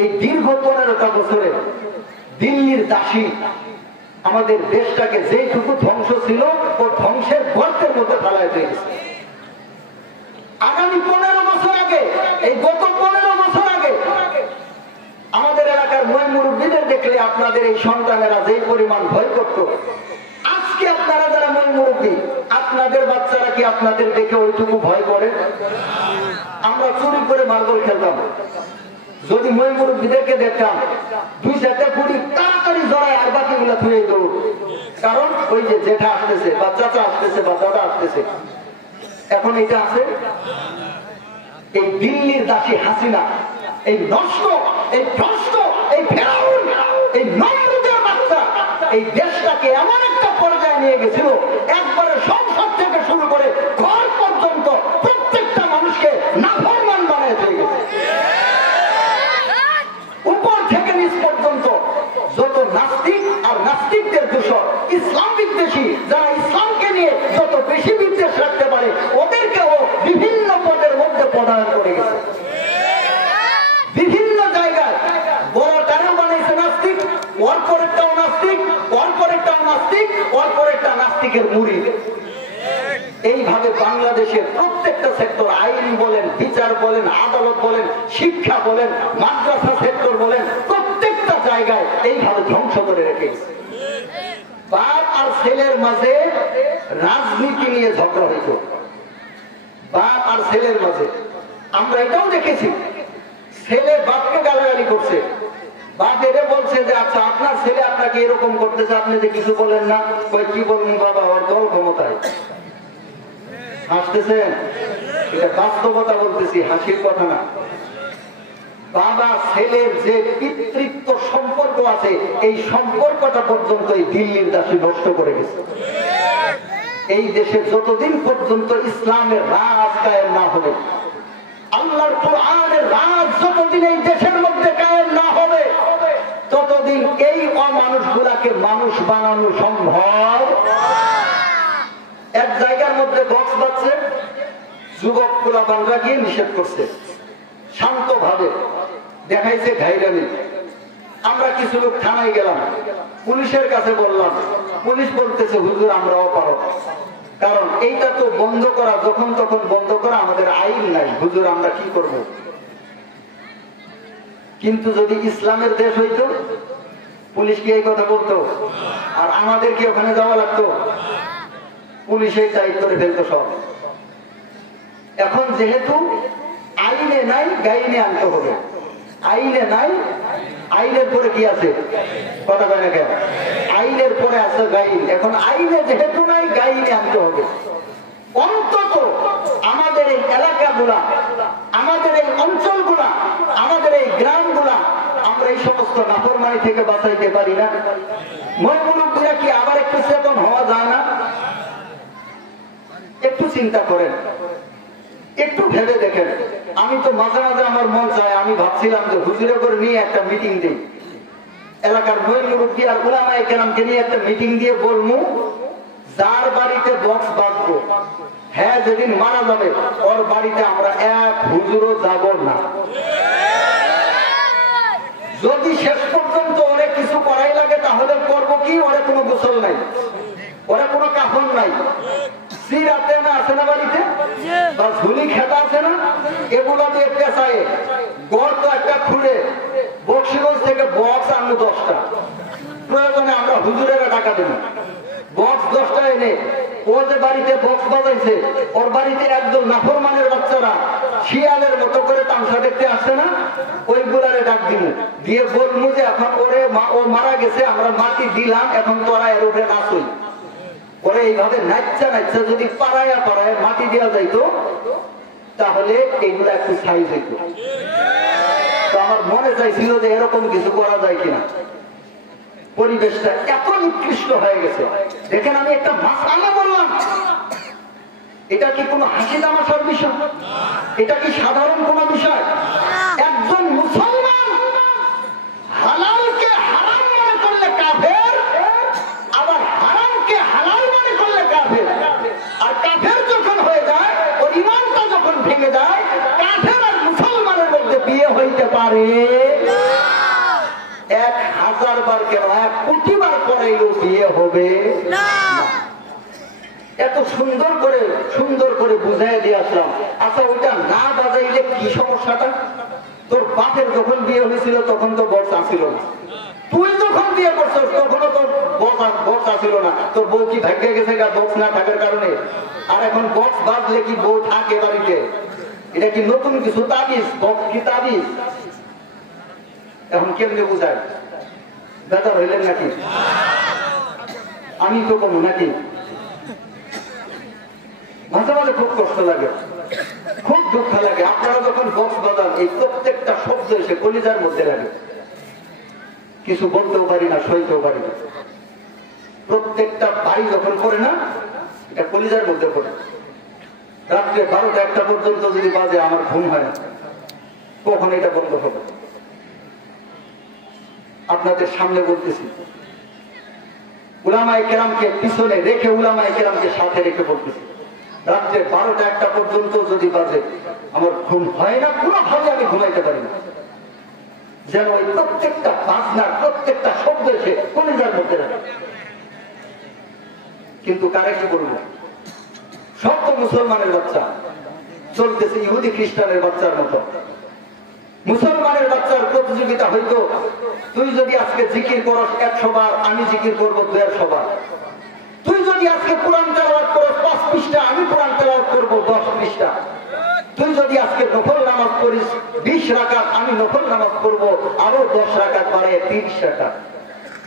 এই দীর্ঘ 15টা বছরে দিল্লির দাসী আমাদের দেশটাকে যেটুকু ধ্বংস ছিল ও ধ্বংসের গর্তের মধ্যে ফেলায় হয়ে গেছে। আগামী 15 বছর আগে, এই গত 15 বছর আগে আমাদের এলাকার মই মুরব্বীদের দেখলে আপনাদের এই সন্তানেরা যে পরিমাণ ভয় করত, আজকে আপনারা যারা মই মুরব্বী, আপনাদের বাচ্চারা কি আপনাদের দেখে ওইটুকু ভয় করে? আমরা চুরি করে মার্বেল খেলতাম, যদি মই মুরব্বীদেরকে দেখতাম 2-4টা কুড়ি তাড়াতাড়ি জড়ায় আর বাকিগুলা ধুয়ে দেবো, কারণ ওই যে জেঠা আসতেছে বা চাচা আসতেছে বা দাদা আসতেছে। এখন এটা আছে এই দিল্লির দাসী হাসিনা, এই নষ্ট, এই ভ্রষ্ট, এই ফেরাউন, এই নমরুদের বাচ্চা এই দেশটাকে এমন একটা পর্যায়ে নিয়ে গেছিল, একবারে সংসদ থেকে শুরু করে ঘর পর্যন্ত প্রত্যেকটা মানুষকে নাফরমান বানিয়ে দিয়ে গেছে। উপর থেকে নিচ পর্যন্ত যত নাস্তিক আর নাস্তিকদের দূষণ, ইসলাম বিদ্বেষী যারা ইসলামকে নিয়ে যত বেশি বিদ্বেষ রাখতে পারে ওদেরকেও বিভিন্ন পদের মধ্যে পদায়ন করে গেছে। বিভিন্ন জায়গায় বড়টারও বানাইছে নাস্তিক, কর্পোরেটটাও নাস্তিক, কর্পোরেটটাও নাস্তিক, কর্পোরেটটা নাস্তিকের মুরিদ। এইভাবে বাংলাদেশের প্রত্যেকটা সেক্টর, আইন বলেন, বিচার বলেন, আদালত বলেন, শিক্ষা বলেন, মাদ্রাসা সেক্টর বলেন, প্রত্যেকটা জায়গায় এইভাবে ধ্বংস করে রেখেছে। বাপ আর ছেলের মাঝে রাজনীতি নিয়ে ঝগড়া হইত, বাপ আর ছেলের মাঝে। আমরা এটাও দেখেছি, ছেলে বাপকে গালাগালি করছে, বাপ এরে বলছে যে আচ্ছা আপনার ছেলে আপনাকে এরকম করতেছে, আপনি যে কিছু বলেন না। কই কি বলবেন বাবা, ওর দল ক্ষমতায়। হাসতেছেন, এটা বাস্তবতা বলতেছি, হাসির কথা না। বাবা ছেলের যে পিতৃত্ব সম্পর্ক আছে, এই সম্পর্কটা পর্যন্ত এই দিল্লির দাসী নষ্ট করে গেছে। এই দেশে যতদিন পর্যন্ত ইসলামের রাজ কায়েম না হবে, আল্লাহর কোরআনের রাজ যতদিন এই দেশের মধ্যে কায়েম না হবে, ততদিন এই অমানুষগুলাকে মানুষ বানানো সম্ভব। এক জায়গার মধ্যে বক্স বাজছে, যুবক পোলাপানরা গিয়ে নিষেধ করছে, শান্ত ভাবে দেখাইছে ঘাইরানি। আমরা কিছু লোক থানায় গেলাম, পুলিশের কাছে বললাম, পুলিশ বলতেছে হুজুর আমরাও পারো, কারণ এইটা তো বন্ধ করা, যখন তখন বন্ধ করা আমাদের আইন নাই, হুজুর আমরা কি করব। কিন্তু যদি ইসলামের দেশ হইতো, পুলিশ কি এই কথা বলতো? আর আমাদের কি ওখানে যাওয়া লাগতো? পুলিশের দায়িত্ব করে ফেলতো সব। এখন যেহেতু আইনে নাই, গাইনে আনতে হবে। আইনে নাই, আইনের পরে কি আছে? কথা বলে না কেন? আইনের পরে আছে গাইন। এখন আইনে যেহেতু নাই, গাইনে আনতে হবে। অন্তত আমাদের এই এলাকাগুলা, আমাদের এই অঞ্চলগুলা, আমাদের এই গ্রামগুলা আমরা এই সমস্ত নাফরমানি থেকে বাঁচাইতে পারি না? ময়মনবীরা কি আবার একটু চেতন হওয়া যায় না? একটু চিন্তা করেন, একটু ভেবে দেখেন। আমি তো মাঝে মাঝে আমার মন চায়, আমি ভাবছিলাম যে হুজুরে করে নিয়ে একটা মিটিং দিই, এলাকার মুরব্বী আর উলামায়ে কেরামকে নিয়ে একটা মিটিং দিয়ে বলবো, যার বাড়িতে বক্স বাজবো, হ্যাঁ যেদিন মারা যাবে ওর বাড়িতে আমরা এক হুজুরও যাব না। যদি শেষ পর্যন্ত ওরে কিছু করাই লাগে তাহলে করবো কি? ওরে কোনো গোসল নাই, ওরে কোনো কাফন নাই, সিরাতে না আছে না বাড়িতে, বা ঝুলি খেতা আছে না, এগুলো দিয়ে পেঁচায়ে গর্ত একটা খুঁড়ে বক্সিগঞ্জ থেকে বক্স আনবো 10টা। প্রয়োজনে আমরা হুজুরেরা টাকা দেব, বক্স 10টা এনে ও যে বাড়িতে বক্স বাজাইছে ওর বাড়িতে একদম নাফরমানের বাচ্চারা শিয়ালের মতো করে তামসা দেখতে আসছে না, ওইগুলারে ডাক দিব, দিয়ে বলবো যে এখন ওরে ও মারা গেছে, আমরা মাটি দিলাম, এখন তোরা এর উপরে নাচই। ওরে এইভাবে নাচা নাচা যদি পাড়ায় পাড়ায় মাটি দেওয়া যাইতো তাহলে এইগুলো একটু সাইজ হইত। তো আমার মনে চাইছিল যে এরকম কিছু করা যায় কিনা। পরিবেশটা এত নিকৃষ্ট হয়ে গেছে। দেখেন আমি একটা মাসআলা বললাম, এটা কি কোনো হাসি তামাশার বিষয়? এটা কি সাধারণ কোনো বিষয়? একজন মুসলমান হালালকে হারাম মনে করলে কাফের, আবার হারামকে হালাল মনে করলে কাফের। আর কাফের যখন হয়ে যায়, ওর ঈমানটা যখন ভেঙে যায়, কাফের আর মুসলমানের মধ্যে বিয়ে হইতে পারে 1000 বার কেন 1 কোটি বার করাইলেও বিয়ে হবে না। এত সুন্দর করে বুঝাই দিয়ে আসলাম। আচ্ছা ওইটা না বাজাইলে কি সমস্যাটা? তোর বাপের যখন বিয়ে হয়েছিল তখন তো বক্স আসিল না, তুই যখন বিয়ে করছিস তখনও তোর বক্স আসিল না। তোর বউ কি ভাগ্যে গেছে বক্স না থাকার কারণে? আর এখন বক্স বাজলে কি বউ থাকে বাড়িতে? এটা কি নতুন কিছু তাবিজ? বক্স কি তাবিজ? এখন কেমনে বুঝায়? বেজার হইলেন নাকি? আমি তো কম নাকি? মাঝে মাঝে খুব কষ্ট লাগে, খুব দুঃখ লাগে। আপনারা যখন বক্স বাজান এই প্রত্যেকটা শব্দ এসে কলিজার মধ্যে লাগে, কিছু বলতেও পারি না, সইতেও পারি না। প্রত্যেকটা বাড়ি যখন করে না, এটা কলিজার মধ্যে পড়ে। রাত্রে 12টা 1টা পর্যন্ত যদি বাজে আমার ঘুম হয় না, কখন এটা বন্ধ হবে? আপনাদের সামনে বলতেছি, উলামায়ে কেরামকে পিছনে রেখে উলামায়ে কেরামকে সাথে রেখে বলতেছি, রাত্রে 12টা 1টা পর্যন্ত যদি বাজে আমার ঘুম হয় না, কোনোভাবে আমি ঘুমাইতে পারি না। যেন ওই প্রত্যেকটা বাজনার প্রত্যেকটা শব্দ এসে কলিজার মধ্যে রাখে। কিন্তু কারে কি বলবো? সব তো মুসলমানের বাচ্চা, চলতেছে ইহুদি খ্রিস্টানের বাচ্চার মতো। মুসলমানের বাচ্চার প্রতিযোগিতা হইতো, তুই যদি আজকে জিকির করস 100 বার, আমি জিকির করবো 150 বার। তুই যদি আজকে কোরআন তেলাওয়াত করস 5 পৃষ্ঠা, আমি কোরআন তেলাওয়াত করবো 10 পৃষ্ঠা। তুই যদি আজকে নফল নামাজ করিস 20 রাকাত, আমি নফল নামাজ করবো আরো 10 রাকাত বাড়ায় 30 রাকাত।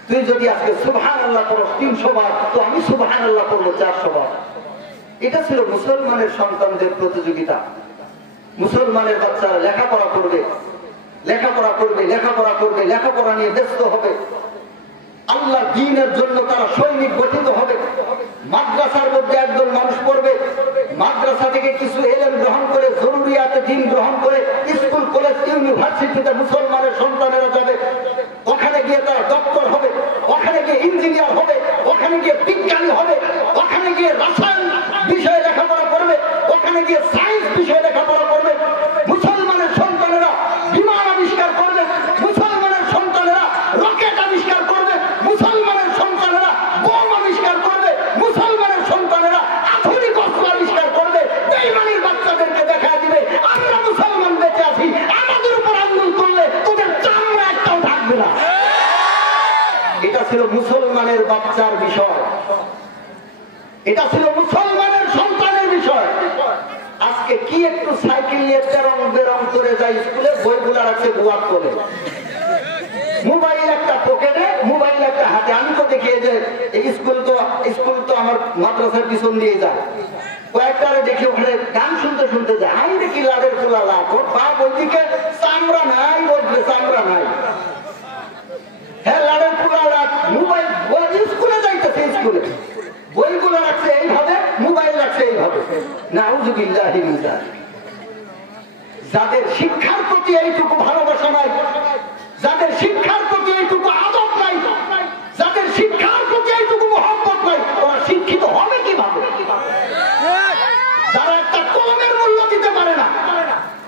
তুই যদি আজকে সুবহানাল্লাহ করস 300 বার, তো আমি সুবহানাল্লাহ করবো 400 বার। এটা ছিল মুসলমানের সন্তানদের প্রতিযোগিতা। মুসলমানের বাচ্চারা লেখাপড়া করবে, লেখাপড়া করবে, লেখাপড়া করবে, লেখাপড়া নিয়ে ব্যস্ত হবে। আল্লাহ দ্বীনের জন্য তারা সৈনিক গঠিত হবে। মাদ্রাসার মধ্যে একজন মানুষ পড়বে, মাদ্রাসা থেকে কিছু ইলম গ্রহণ করে, জরুরিয়াতে দ্বীন গ্রহণ করে স্কুল কলেজ ইউনিভার্সিটিতে মুসলমানের সন্তানেরা যাবে। ওখানে গিয়ে তারা ডক্টর হবে, ওখানে গিয়ে ইঞ্জিনিয়ার হবে, ওখানে গিয়ে বিজ্ঞানী হবে, ওখানে গিয়ে রসায়ন বিষয়ে লেখাপড়া করবে, ওখানে গিয়ে সায়েন্স বিষয়ে লেখাপড়া করবে। মুসলমানের সন্তানেরা বিমান আবিষ্কার করবে, মুসলমানের সন্তানেরা রকেট আবিষ্কার করবে, মুসলমানের সন্তানেরা বোম আবিষ্কার করবে, মুসলমানের সন্তানেরা আধুনিক অস্ত্র আবিষ্কার করবে। বেঈমানির বাচ্চাদেরকে দেখা দিবে আমরা মুসলমান বেঁচে আছি, আমাদের উপর আন্দোলন করলে তোদের চামড়া একটাও থাকবে না। এটা ছিল মুসলমানের বাচ্চার বিষয়, এটা ছিল মুসলমানের সন্তানের বিষয়। আজকে কি একটু সাইকেল নিয়ে রং বেরং করে যায় স্কুলে, বইগুলা রাখছে বুয়াত করে, মোবাইল একটা পকেটে, মোবাইল একটা হাতে। আমি তো দেখি যে স্কুল তো আমার মাদ্রাসার পিছন দিয়ে যায়, কয়েকটারে দেখি ওখানে গান শুনতে শুনতে যায়। আমি দেখি লাডের খোলা লাভ, ওর বাপ ওইদিকে চামড়া নাই, বলবে চামড়া নাই। হ্যাঁ, লাডের খোলা লাভ, মোবাইল স্কুলে যাইতেছে, স্কুলে বইগুলো রাখছে এইভাবে, মোবাইল রাখছে এইভাবে। নাউযুবিল্লাহি মিন যালিক। যাদের শিক্ষার প্রতি এইটুকু ভালোবাসা নাই, যাদের শিক্ষার প্রতি এইটুকু আদব নাই, যাদের শিক্ষার প্রতি এইটুকু মহব্বত নাই, ওরা শিক্ষিত হবে কিভাবে? যারা একটা কলমের মূল্য দিতে পারে না,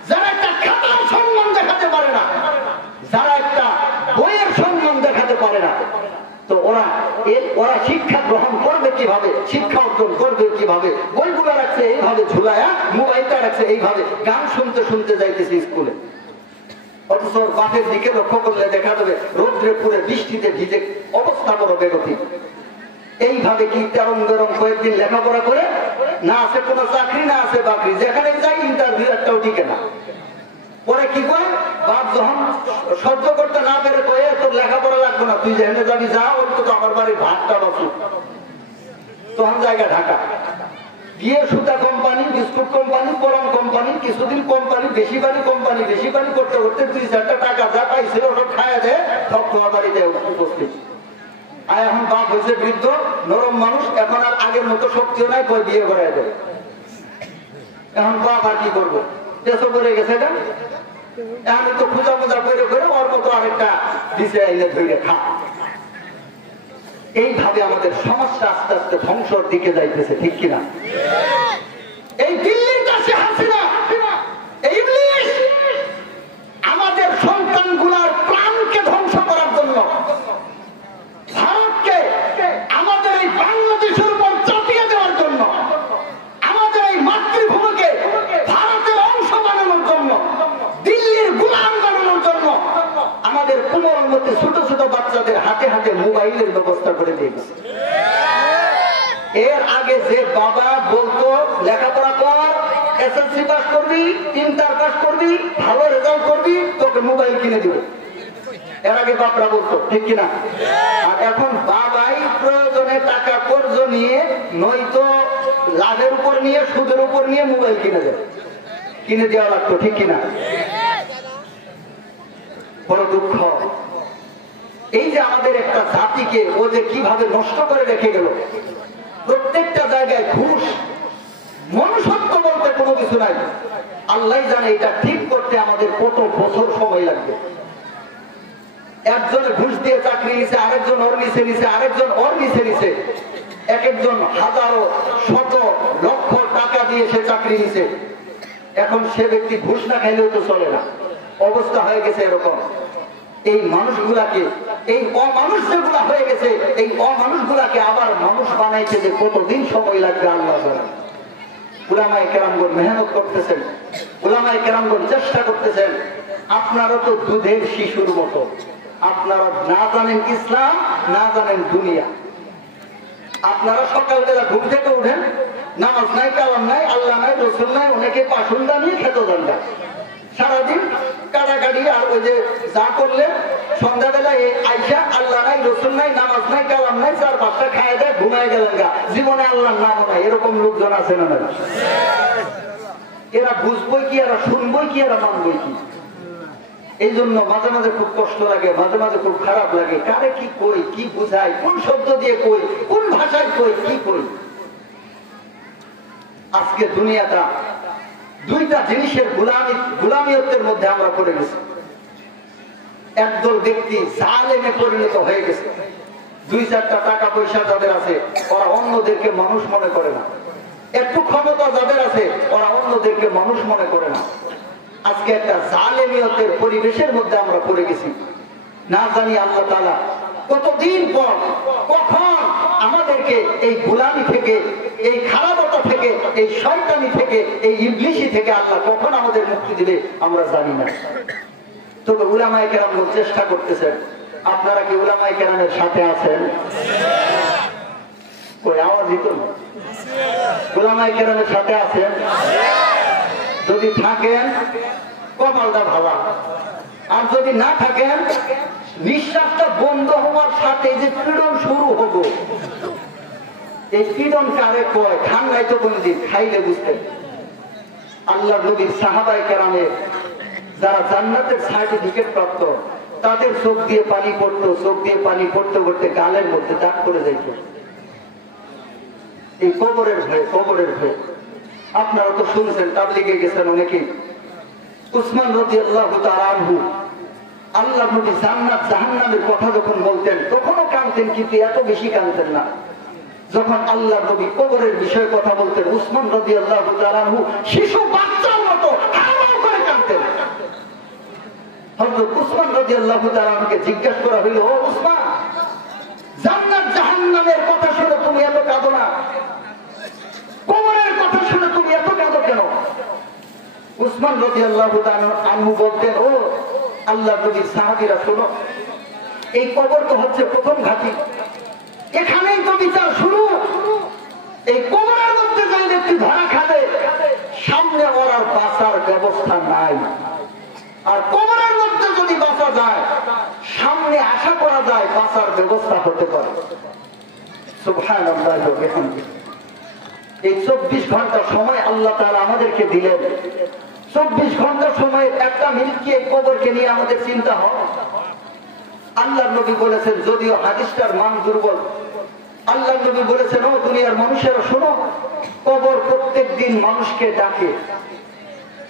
যারা একটা খাতার সম্মান দেখাতে পারে না, যারা একটা বইয়ের সম্মান দেখাতে পারে না, তো ওরা শিক্ষা গ্রহণ করবে কিভাবে? শিক্ষা অর্জন করবে কিভাবে? বইগুলো রাখছে এইভাবে ঝুলায়া, মোবাইলটা রাখছে এইভাবে, গান শুনতে শুনতে যাইতেছে স্কুলে। অথচ বাপের দিকে লক্ষ্য করলে দেখা যাবে রৌদ্রে পুরে বৃষ্টিতে ভিজে অবস্থা বড় বেগতিক। এইভাবে কি তেরং বেরং কয়েকদিন লেখাপড়া করে, না আছে কোনো চাকরি, না আছে বাকরি, যেখানে যাই ইন্টারভিউ একটাও টিকে না। পরে কি করে বাপ যখন সহ্য করতে না পেরে কয়ে তোর লেখাপড়া লাগবে না, তুই যেখানে যাবি যা, অন্তত আমার বাড়ির ভাতটা বাঁচু। তখন জায়গা ঢাকা গিয়ে সুতা কোম্পানি, বিস্কুট কোম্পানি, পরম কোম্পানি, কিছুদিন কোম্পানি, বেশি বাড়ি করতে করতে 2-4টা টাকা যা পাইছিল সব খায়া দেয়, সব তোমার বাড়িতে উপস্থিত। আর এখন বাপ হয়েছে বৃদ্ধ, নরম মানুষ, এখন আর আগের মতো শক্তিও নাই, কই বিয়ে করে দেয়। এখন বাপ আর কি করবো, পেছো করে গেছে না, আমি তো পূজা করে করে ওর মতো আরেকটা দিছে আইলে ধরে খা। এইভাবে আমাদের সমাজটা আস্তে আস্তে ধ্বংসর দিকে যাইতেছে, ঠিক কিনা? এই দিল্লির কাছে হাসিনা, এই ইবলিস আমাদের সন্তানগুলার প্রাণকে ধ্বংস করার জন্য মোবাইলের ব্যবস্থা করে দিয়েছে। এর আগে যে বাবা বলতো লেখাপড়া কর, এসএসসি পাস করবি, ইন্টার পাস করবি, ভালো রেজাল্ট করবি, তোকে মোবাইল কিনে দিব, এর আগে বাপরা বলতো, ঠিক কিনা? আর এখন বাবাই প্রয়োজনে টাকা কর্জ নিয়ে নয়তো লাভের উপর নিয়ে সুদের উপর নিয়ে মোবাইল কিনে দেয়, কিনে দেওয়া লাগতো, ঠিক কিনা? বড় দুঃখ এই যে আমাদের একটা জাতিকে ও যে কিভাবে নষ্ট করে রেখে গেল। প্রত্যেকটা জায়গায় ঘুষ, মনুষ্যত্ব বলতে কোনো কিছু নাই। আল্লাহ জানে এটা ঠিক করতে আমাদের কত বছর সময় লাগবে। একজনে ঘুষ দিয়ে চাকরি নিছে, আরেকজন ওর নিচে নিছে, আরেকজন ওর নিচে নিছে, এক একজন হাজারো শত লক্ষ টাকা দিয়ে সে চাকরি নিছে। এখন সে ব্যক্তি ঘুষ না খাইলেও তো চলে না, অবস্থা হয়ে গেছে এরকম। এই মানুষগুলাকে, এই অমানুষ যেগুলা হয়ে গেছে, এই অমানুষগুলাকে আবার মানুষ বানাইছে যে কতদিন সময় লাগবে আল্লাহ জানে। উলামায়ে কেরামগণ মেহনত করতেছেন, উলামায়ে কেরামগণ চেষ্টা করতেছেন। আপনারা তো দুধের শিশুর মতো, আপনারা না জানেন ইসলাম, না জানেন দুনিয়া। আপনারা সকালবেলা ঘুম থেকে উঠেন, নামাজ নাই, কালাম নাই, আল্লাহ নাই, রসুল নাই, অনেকে পাশুন্দা নিয়ে খেত জানটা সারাদিন কাটাকাটি। আর ওই যে যা করলেন সন্ধ্যাবেলা এই আইসা আল্লাহ নাই, রসুল নাই, নামাজ নাই, কালাম নাই, 4-5টা খায় দেয়, ঘুমায় গেলেন গা, জীবনে আল্লাহর নাম নাই। এরকম লোকজন আছে না? এরা বুঝবই কি, এরা শুনবই কি, এরা মানবই কি? এই জন্য মাঝে মাঝে খুব কষ্ট লাগে, মাঝে মাঝে খুব খারাপ লাগে। কারে কি কই, কি বুঝাই, কোন শব্দ দিয়ে কই, কোন ভাষায় কই, কি কই? আজকে দুনিয়াটা দুইটা জিনিসের গোলামিয়তের মধ্যে আমরা পড়ে গেছি। একদল ব্যক্তি জালেমে পরিণত হয়ে গেছে। 2-4টা টাকা পয়সা যাদের আছে ওরা অন্যদেরকে মানুষ মনে করে না, একটু ক্ষমতা যাদের আছে ওরা অন্যদেরকে মানুষ মনে করে না। আজকে একটা জালেমিয়তের পরিবেশের মধ্যে আমরা পড়ে গেছি। না জানি আল্লাহ তাআলা কতদিন পর কখন আমাদেরকে এই গোলামি থেকে, এই খারাপতা থেকে, এই শয়তানি থেকে, এই ইবলিশি থেকে আল্লাহ কখন আমাদের মুক্তি দিবে আমরা জানি না। তবে উলামায়ে কেরামগণ চেষ্টা করতেছেন। আপনারা কি উলামায়ে কেরামের সাথে আছেন? ওই আওয়াজ দিত না। উলামায়ে কেরামের সাথে আছেন? যদি থাকেন কপালটা ভালো, আর যদি না থাকেন নিঃশ্বাসটা বন্ধ হওয়ার সাথে যে পীড়ন শুরু হবো। এই পীড়ন কারে কয় খান নাই তো কোনদিন, খাইলে বুঝতেন। আল্লাহ নবীর সাহাবায়ে কেরামে যারা জান্নাতের সার্টিফিকেট প্রাপ্ত, তাদের চোখ দিয়ে পানি পড়তো, চোখ দিয়ে পানি পড়তে পড়তে গালের মধ্যে দাগ করে যাইত। এই কবরের ভয়, কবরের ভয়। আপনারা তো শুনছেন, তাবলীগে গেছেন অনেকেই। উসমান রাদিয়াল্লাহু তাআলা আনহু আল্লাহ নবী জান্নাত জাহান্নামের কথা যখন বলতেন তখনও কাঁদতেন, কিন্তু এত বেশি কাঁদতেন না। যখন আল্লাহ নবী কবরের বিষয়ে কথা বলতেন উসমান রাদিয়াল্লাহু তাআলা আনহু শিশু বাচ্চার মতো হাওয়া করে কাঁদতেন। হযরত উসমান রাদিয়াল্লাহু তাআলা আনহুকে জিজ্ঞাসা করা হইল, ও উসমান, জান্নাত জাহান্নামের কথা শুনে তুমি এত কাঁদো না, কবরের কথা শুনে তুমি এত কাঁদো কেন? উসমান রাদিয়াল্লাহু তাআলা আনহু বলতেন, ও আল্লাহর নবীর সাহাবীরা শোনো, এই কবর তো হচ্ছে প্রথম ঘাঁটি, এখানেই তো বিচার শুরু। এই কবরের মধ্যে যদি ব্যক্তি ধরা খাবে সামনে ওর আর বাঁচার ব্যবস্থা নাই। আর কবরের মধ্যে যদি বাঁচা যায় সামনে আশা করা যায় বাঁচার ব্যবস্থা হতে পারে। সুবহানাল্লাহ। এই 24 ঘন্টা সময় আল্লাহ তাআলা আমাদেরকে দিলেন। 24 ঘন্টা সময় একটা মিনিটকে কবরকে নিয়ে আমাদের চিন্তা হয়। আল্লাহ নবী বলেছেন, যদিও হাদিসটার মান দুর্বল, আল্লাহ নবী বলেছেন, ও দুনিয়ার মানুষেরা শোনো, কবর প্রত্যেক দিন মানুষকে ডাকে,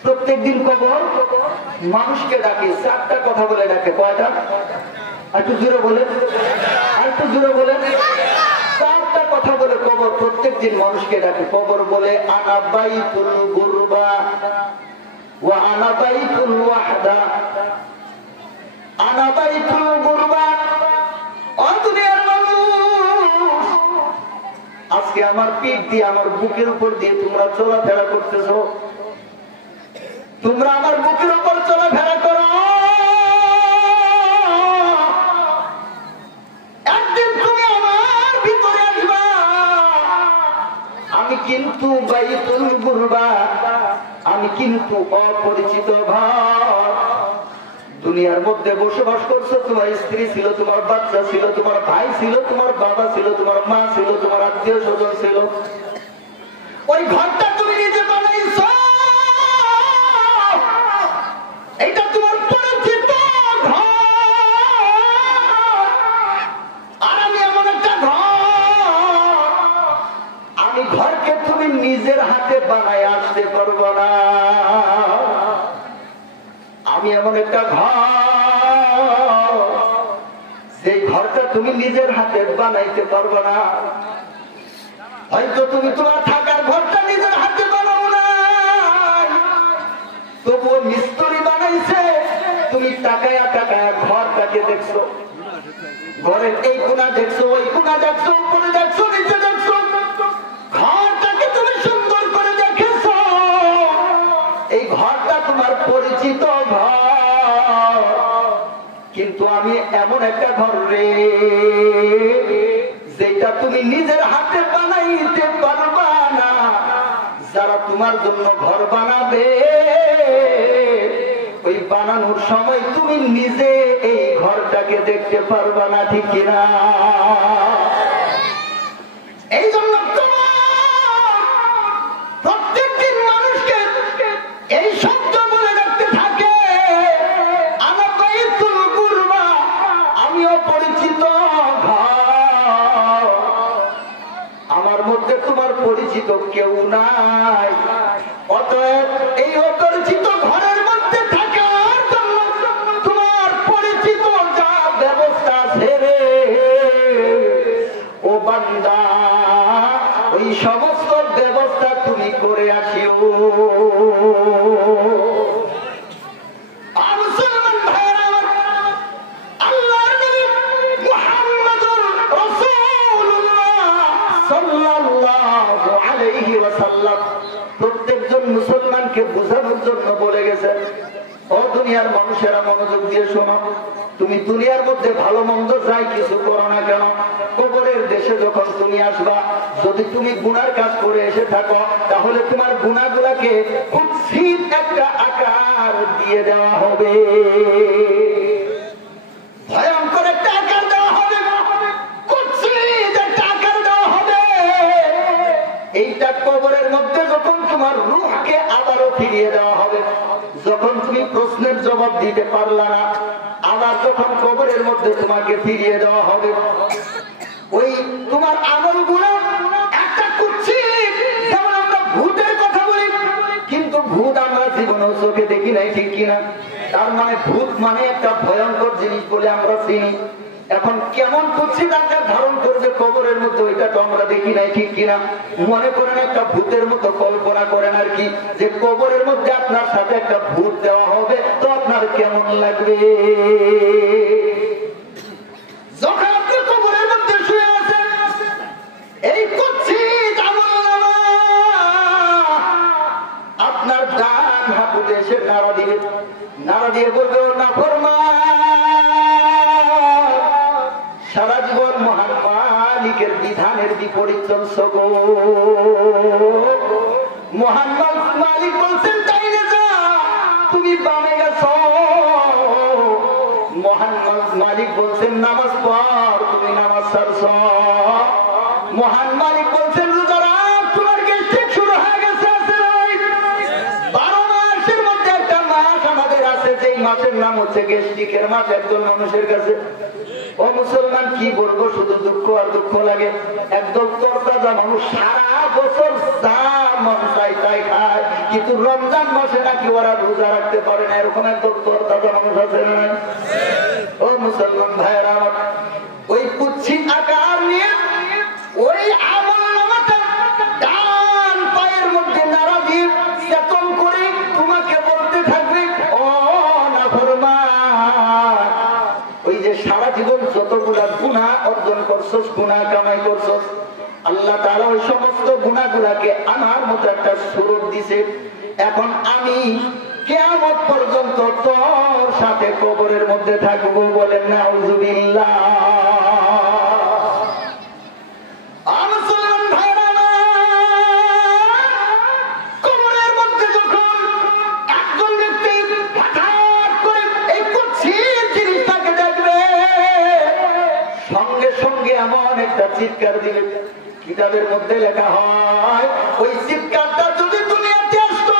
প্রত্যেক দিন কবর মানুষকে ডাকে। 4টা কথা বলে ডাকে। কয়টা? একটু জোরে বলেন, একটু জোরে বলেন। 4টা কথা বলে কবর প্রত্যেক দিন মানুষকে ডাকে। কবর বলে, আনা বাইতুল গুরবা ওয়া আনা বাইতুল ওয়াহদা। আনা বাইতুল গুরবা, ও দুনিয়ার মানুষ, আজকে আমার পিঠ দিয়ে, আমার বুকের উপর দিয়ে তোমরা চলাফেরা করতেছো, তোমরা আমার বুকের উপর চলাফেরা করো। একদিন কিন্তু অপরিচিত ঘর। দুনিয়ার মধ্যে বসবাস করছো, তোমার স্ত্রী ছিল, তোমার বাচ্চা ছিল, তোমার ভাই ছিল, তোমার বাবা ছিল, তোমার মা ছিল, তোমার আত্মীয় স্বজন ছিল। ওই ঘরটা তুমি নিজে বানাইছো, এটা তোমার পরিচিত ঘর। আর আমি এমন একটা ঘর, আমি ঘরকে তুমি নিজের হাতে বানায় আসতে পারবো না। আমি এমন একটা ঘর, সেই ঘরটা তুমি নিজের হাতে বানাইতে পারবো না। হয়তো তুমি তোমার থাকার ঘরটা নিজের হাতে বানাও না, তবুও মিস্ত্রি বানাইছে। তুমি টাকায়া টাকায়া ঘরটাকে দেখছো, ঘরের এই কোণা দেখছো, ওই কোণা দেখছো, উপরে দেখছো, নিচে দেখছো, ঘরটাকে তুমি সুন্দর করে দেখেছো। এই ঘরটা তোমার পরিচিত ঘর, কিন্তু আমি এমন একটা ঘর রে, যেটা তুমি নিজের হাতে বানাইতে পারবা না। যারা তোমার জন্য ঘর বানাবে, ওই বানানোর সময় তুমি নিজে এই ঘরটাকে দেখতে পারবা না, ঠিক কিনা? এই জন্য প্রত্যেক দিন মানুষকে এই শব্দ বলে রাখতে থাকে, আমার বাইতুল কুরবা, আমিও পরিচিত ঘর, আমার মধ্যে তোমার পরিচিত কেউ নাই। অতএব এই অপরিচিত ঘরের মধ্যে থাকার জন্য তোমার পরিচিত যা ব্যবস্থা ছেড়ে, ও বান্দা, ওই সমস্ত ব্যবস্থা তুমি করে আসিও। মুসলমান ভাইরা, আল্লাহর নবী মুহাম্মদুর রাসূলুল্লাহ সাল্লাল্লাহু আলাইহি ওয়াসাল্লাম প্রত্যেকজন মুসলমানকে বোঝানোর জন্য বলে গেছেন, ও দুনিয়ার মানুষেরা মনোযোগ দিয়ে শোনো, তুমি দুনিয়ার মধ্যে ভালো মন্দ যাই কিছু করো না কেন, কবরের দেশে যখন তুমি আসবা, যদি তুমি গুনার কাজ করে এসে থাকো, তাহলে তোমার গুনাহগুলোকে কুৎসিত একটা আকার দিয়ে দেওয়া হবে, ভয়ঙ্কর একটা আকার দেওয়া হবে, কুৎসিত একটা আকার দেওয়া হবে। এইটা কবরের মধ্যে যখন তোমার রূহকে আবারও ফিরিয়ে দেওয়া হবে, যখন তুমি প্রশ্নের জবাব দিতে পারলা না, আবার যখন কবরের মধ্যে তোমাকে ফিরিয়ে দেওয়া হবে, ওই তোমার আমলগুলো একটা কুৎসিত, যেমন আমরা ভূতের কথা বলি, কিন্তু ভূত আমরা জীবনেও চোখে দেখি নাই, ঠিক কিনা? তার মানে ভূত মানে একটা ভয়ঙ্কর জিনিস বলে আমরা চিনি। এখন কেমন কুৎসিত আকার ধারণ করবে কবরের মধ্যে, ওইটা তো আমরা দেখি নাই, ঠিক কিনা? মনে করেন একটা ভূতের মতো কল্পনা করেন আর কি, যে কবরের মধ্যে আপনার সাথে একটা ভূত দেওয়া হবে, তো আপনার কেমন লাগবে? যখন আপনি কবরের মধ্যে শুয়ে আছেন, এই কুৎসিত আমলনামা আপনার ডান হাতে এসে নাড়া দিবে, নাড়া দিয়ে বলবে, ও নাফরমান, সারা জীবন মহান মালিকের বিধানের বিপরীত চলছো গো। মহান মালিক বলছেন তাই না, যা তুমি বামে গেছো। মহান মালিক বলছেন নামাজ পড়, তুমি নামাজ ছাড়ছো। মহান মালিক বলছেন রোজা রাখ, তোমার গ্যাস্ট্রিক শুরু হয়ে গেছে। 12 মাসের মধ্যে একটা মাস আমাদের আছে, যেই মাসের নাম হচ্ছে গ্যাস্ট্রিকের মাস একজন মানুষের কাছে। ও মুসলমান, কি বলবো, শুধু দুঃখ আর দুঃখ লাগে। একদম তরতাজা মানুষ সারা বছর যা মন চাই তাই খায়, কিন্তু রমজান মাসে নাকি ওরা রোজা রাখতে পারে না, এরকম একদম তরতাজা মানুষ আছে না? ও মুসলমান ভাইয়েরা, ওই কুৎসিত আকার নিয়ে ওই আমলনামাটা ডান পায়ের মধ্যে নাড়া দিয়ে চেতন করে তোমাকে বলতে থাকবে, ও নাফরমান, ওই যে সারা জীবন যতগুলা গুনাহ অর্জন করছস, গুনাহ কামাই করছস, আল্লাহ তাআলা ওই সমস্ত গুনাহগুলাকে আমার মতো একটা সুরত দিছে। এখন আমি কিয়ামত পর্যন্ত তোর সাথে কবরের মধ্যে থাকবো, বলেন নাউযুবিল্লাহ। কবরের মধ্যে যখন চিৎকার দিবে। কিতাবের মধ্যে লেখা হয় ওই চিৎকারটা যদি দুনিয়াতে আসতো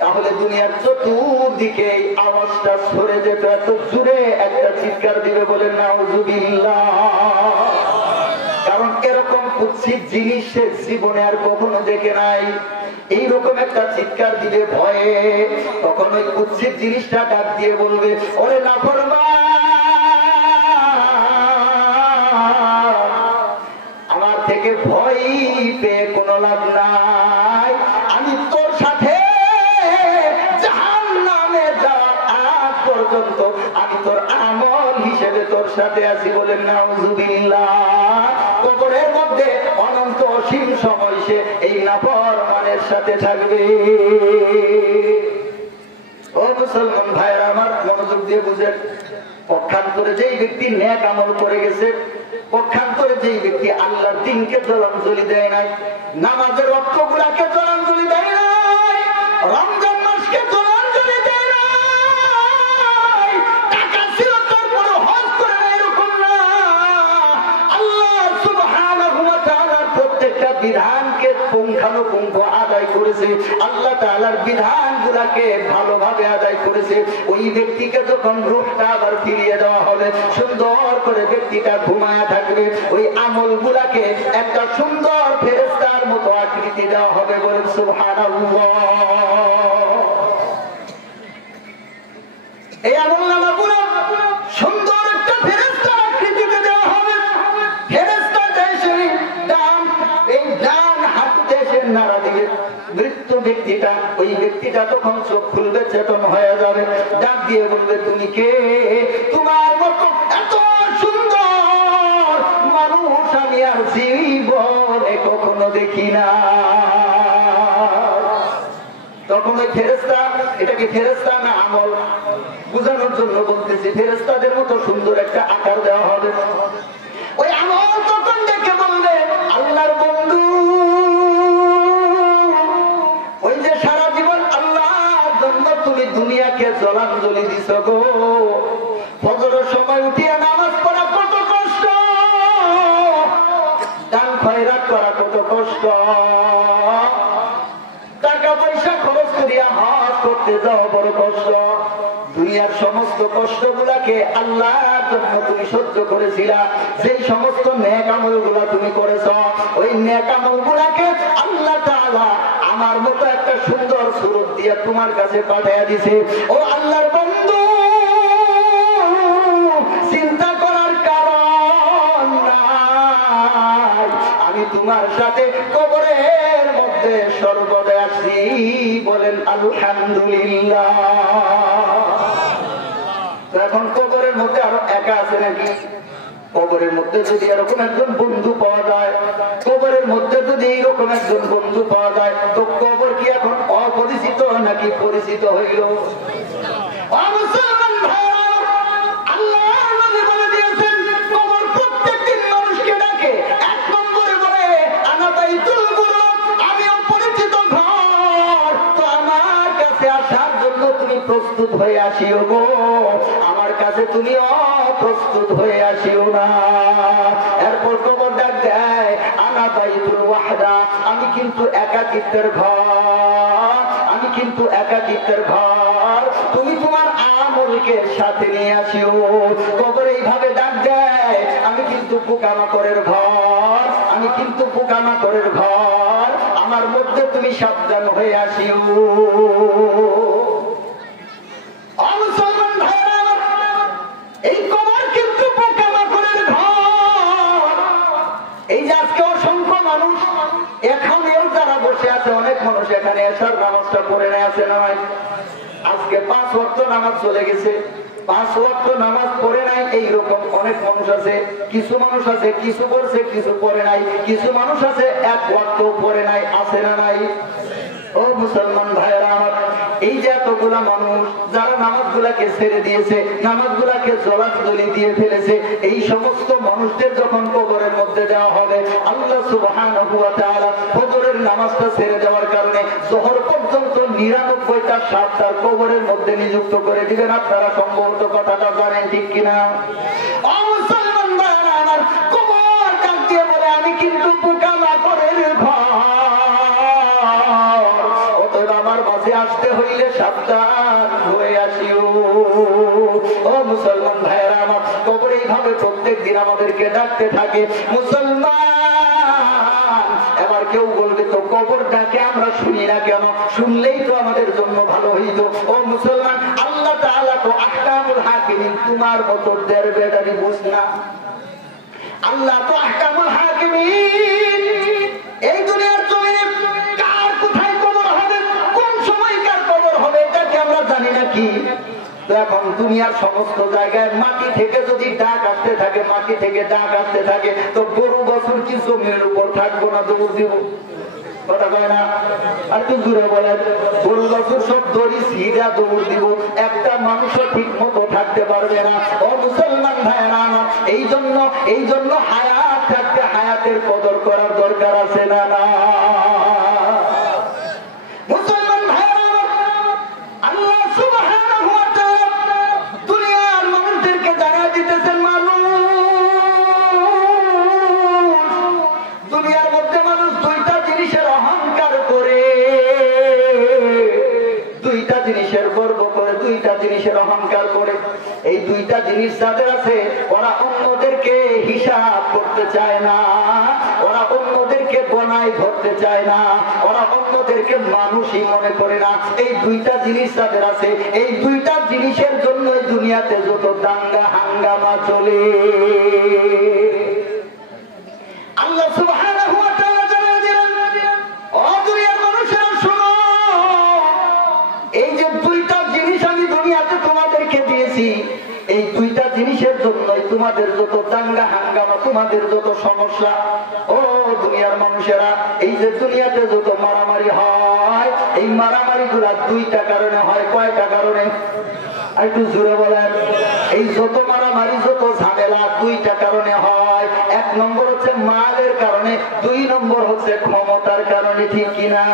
তাহলে দুনিয়ার চতুর্দিকে এই আওয়াজটা সরে যেত। এত জোরে একটা চিৎকার দিবে, বলেন নাউজুবিল্লাহ। কারণ এরকম কুৎসিত জিনিস সে জীবনে আর কখনো দেখে নাই। এইরকম একটা চিৎকার দিবে ভয়ে, তখন ওই কুৎসিত জিনিসটা ডাক দিয়ে বলবে, ওরে নাফরমান, আমার থেকে ভয় পেয়ে কোনো লাভ নাই, আমি তোর সাথে জাহান্নামে যাওয়ার আগ পর্যন্ত আমি তোর আমল হিসেবে তোর সাথে আছি। বলেন নাউজুবিল্লাহ। কবরের মধ্যে অনন্ত অসীম সময় সে এই নাফরমানের সাথে থাকবে। ও মুসলমান ভাইরা আমার, মনোযোগ দিয়ে বুঝেন। পক্ষান্তরে যেই ব্যক্তি নেক আমল করে গেছে, পক্ষান্তরে যেই ব্যক্তি আল্লাহর দ্বীনকে জলাঞ্জলি দেয় নাই, নামাজের রক্তগুলাকে জলাঞ্জলি দেয় নাই, রমজান মাসকে জলাঞ্জলি দেয় নাই, টাকা ছিল তারপর হজ করে না, এরকম না। আল্লাহ সুবহানাহু ওয়া তাআলার প্রত্যেকটা বিধানকে পুঙ্খানুপুঙ্খ আদায় করেছে, আল্লাহ তাআলার বিধানগুলোকে ভালোভাবে আদায় করেছে। ওই ব্যক্তিকে যখন রূহটা আবার ফিরিয়ে দেওয়া হবে, সুন্দর করে ব্যক্তিটা ঘুমায়া থাকবে, ওই আমলগুলাকে একটা সুন্দর ফেরেশতার মতো আকৃতি দেওয়া হবে। বলেন সুবহানাল্লাহ। এই আমলনামাগুলো সুন্দর একটা ফেরেশতার আকৃতিতে দেওয়া হবে। ফেরেশতা এসে এই ডান হাতে এসে নাড়া দিবে। মৃত্যু ব্যক্তিটা, ওই ব্যক্তিটা তখন চোখ খুলবে, চেতন হয়ে যাবে, ডাক দিয়ে বলবে, তুমি কে? তোমার মতো এত সুন্দর মানুষ আমি আর জীবনে কখনো দেখি না। তখন ওই ফেরেশতা, এটা কি ফেরেশতা না আমল বুঝানোর জন্য বলতেছি, ফেরেশতাদের মতো সুন্দর একটা আকার দেওয়া হবে। ওই আমল তখন দেখে বলবে, আল্লাহর বন্ধু, ওই যে সারা জীবন আল্লাহর জন্য তুমি দুনিয়াকে জলাঞ্জলি দিছ গো, ফজরের সময় উঠিয়া নামাজ পড়া কত কষ্ট, দান খয়রাত করা কত কষ্ট, টাকা পয়সা খরচ করিয়া হজ করতে যাও বড় কষ্ট, দুনিয়ার সমস্ত কষ্টগুলাকে আল্লাহর জন্য তুমি সহ্য করেছিলা। যেই সমস্ত নেক আমলগুলা তুমি করেছ, ওই নেক আমলগুলাকে আল্লাহ তাআলা আমার মতো একটা সুন্দর সুরত দিয়ে তোমার কাছে পাঠিয়ে দিয়েছে। ও আল্লাহর বন্ধু, চিন্তা করার কারণ নাই, আমি তোমার সাথে কবরের মধ্যে সর্বদা আছি। বলেন আলহামদুলিল্লাহ। এখন কবরের মধ্যে আরো একা আছে নাকি? কবরের মধ্যে যদি এরকম একজন বন্ধু পাওয়া যায়, কবরের মধ্যে যদি এইরকম একজন বন্ধু পাওয়া যায়, তো কবর কি এখন অপরিচিত নাকি পরিচিত হইল? প্রস্তুত হয়ে আসিও গো, আমার কাছে তুমি অপ্রস্তুত হয়ে আসিও না। এরপর কবর ডাক দেয়, আনা বাইতুল ওয়াহদা, আমি কিন্তু একাকিত্বের ঘর, আমি কিন্তু একাকিত্বের ঘর, তুমি তোমার আমলকে সাথে নিয়ে আসিও। কবর এইভাবে ডাক দেয়, আমি কিন্তু পোকামাকড়ের ঘর, আমি কিন্তু পোকামাকড়ের ঘর, আমার মধ্যে তুমি সাবধান হয়ে আসিও। এই কবর কিন্তু পোকামাকড়ের ঘর। এই যে আজকে অসংখ্য মানুষ এখানেও যারা বসে আছে, অনেক মানুষ এখানে এসার নামাজটা পড়ে নেয়, আছে না ভাই? আজকে 5 ওয়াক্ত নামাজ চলে গেছে, 5 ওয়াক্ত নামাজ পড়ে নাই, এইরকম অনেক মানুষ আছে। কিছু মানুষ আছে কিছু পড়ছে কিছু পড়ে নাই, কিছু মানুষ আছে 1 ওয়াক্ত পড়ে নাই, আছে না নাই? ও মুসলমান ভাইরা আমার, এই যে এতগুলা মানুষ যারা নামাজগুলাকে ছেড়ে দিয়েছে, নামাজগুলাকে জলাজলি দিয়ে ফেলেছে, এই সমস্ত মানুষদের যখন কবরের মধ্যে দেওয়া হবে, আল্লাহ সুবহানাহু ওয়া তাআলা ফজরের নামাজটা ছেড়ে দেওয়ার কারণে যোহর পর্যন্ত 99টা সাপ তার কবরের মধ্যে নিযুক্ত করে দিবেন। আপনারা সম্ভবত কথাটা জানেন, ঠিক কিনা? মুসলমান ভাইরা আমার, কবর কাক দিয়ে বলে আমি কিন্তু পোকামাকড়ের ঘর, অতএব আমার মাঝে আসতে হইলে সাবধান হয়ে আসিও। ও মুসলমান ভাইরা আমার, কবর এইভাবে প্রত্যেক দিন আমাদেরকে ডাকতে থাকে, মুসলমান। এবার কেউ বলবে তো কবর ডাকে আমরা শুনি না কেন? শুনলেই তো আমাদের জন্য ভালো হইতো। ও মুসলমান, আল্লাহ তাআলা তো আহকামুল হাকিমিন, তোমার মতো দেড় বেদারি বুঝ না। আল্লাহ তো আহকামুল হাকিমিন। এই দুনিয়ার জমিনে কার কোথায় কবর হবে, কোন সময় কার কবর হবে, এটা কি আমরা জানি নাকি? তো এখন দুনিয়ার সমস্ত জায়গায় মাটি থেকে যদি ডাক আসতে থাকে, মাটি থেকে ডাক আসতে থাকে, তো গরু বছর কি জমির উপর থাকবো না, দৌড় দিব? কথা কয় না? আর একটু জোরে বলেন। গরু বছর সব দড়ি সিধা দৌড় দিব, একটা মানুষও ঠিক মতো থাকতে পারবে না। ও মুসলমান ভাইরা আমার, এই জন্য হায়াত থাকতে হায়াতের কদর করার দরকার আছে না? না মুসলমান ভাইরা আমার, আল্লাহ সুবহানাহু ওয়া তাআলা দুনিয়ার মানুষদেরকে জানাই দিতেছেন, মানুষ দুনিয়ার মধ্যে মানুষ দুইটা জিনিসের অহংকার করে, দুইটা জিনিসের গর্ব করে, দুইটা জিনিসের অহংকার করে। এই দুইটা জিনিস যাদের আছে, ওরা অন্যদেরকে হিসাব করতে চায় না, ওরা অন্যদেরকে গণায় ধরতে চায় না, ওরা অন্যদেরকে মানুষই মনে করে না। এই দুইটা জিনিস যাদের আছে, এই দুইটা জিনিসের জন্য দুনিয়াতে যত দাঙ্গা হাঙ্গামা চলে। আল্লাহ সুবহানাহু ওয়া তাআলা জানিয়ে দিলেন, ও দুনিয়ার মানুষেরা শোনো, এই যে দুইটা জিনিস আমি দুনিয়াতে তোমাদেরকে দিয়েছি, এই দুইটা জিনিসের জন্যই তোমাদের যত দাঙ্গা হাঙ্গামা, তোমাদের যত সমস্যা। ও দুনিয়ার মানুষেরা, এই যে দুনিয়াতে যত মারামারি হয়, এই মারামারি গুলা দুইটা কারণে হয়। কয়টা কারণে? আর একটু জোরে বলেন। এই যত মারামারি, যত ঝামেলা দুইটা কারণে হয়। এক নম্বর হচ্ছে মালের কারণে, দুই নম্বর হচ্ছে ক্ষমতার কারণে, ঠিক কিনা?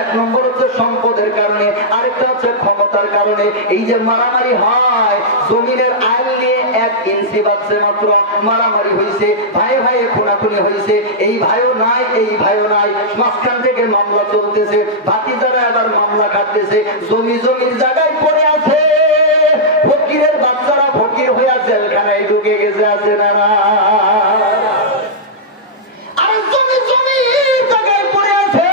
এক নম্বর হচ্ছে সম্পদের কারণে, আরেকটা হচ্ছে ক্ষমতার কারণে। এই যে মারামারি হয়, জমিনের আইল নিয়ে 1 ইঞ্চি বাচ্চে মাত্র মারামারি হয়েছে, ভাই ভাই খুনাখুনি হয়েছে, এই ভাইও নাই, এই ভাইও নাই, মাঝখান থেকে মামলা চলতেছে, ভাতিজারা এবার মামলা খাটতেছে, জমির জায়গায় পড়ে আছে, ফকিরের বাচ্চারা ফকির হইয়া জেলখানায় ঢুকে গেছে, আছে না? আর জমির জায়গায় পড়ে আছে,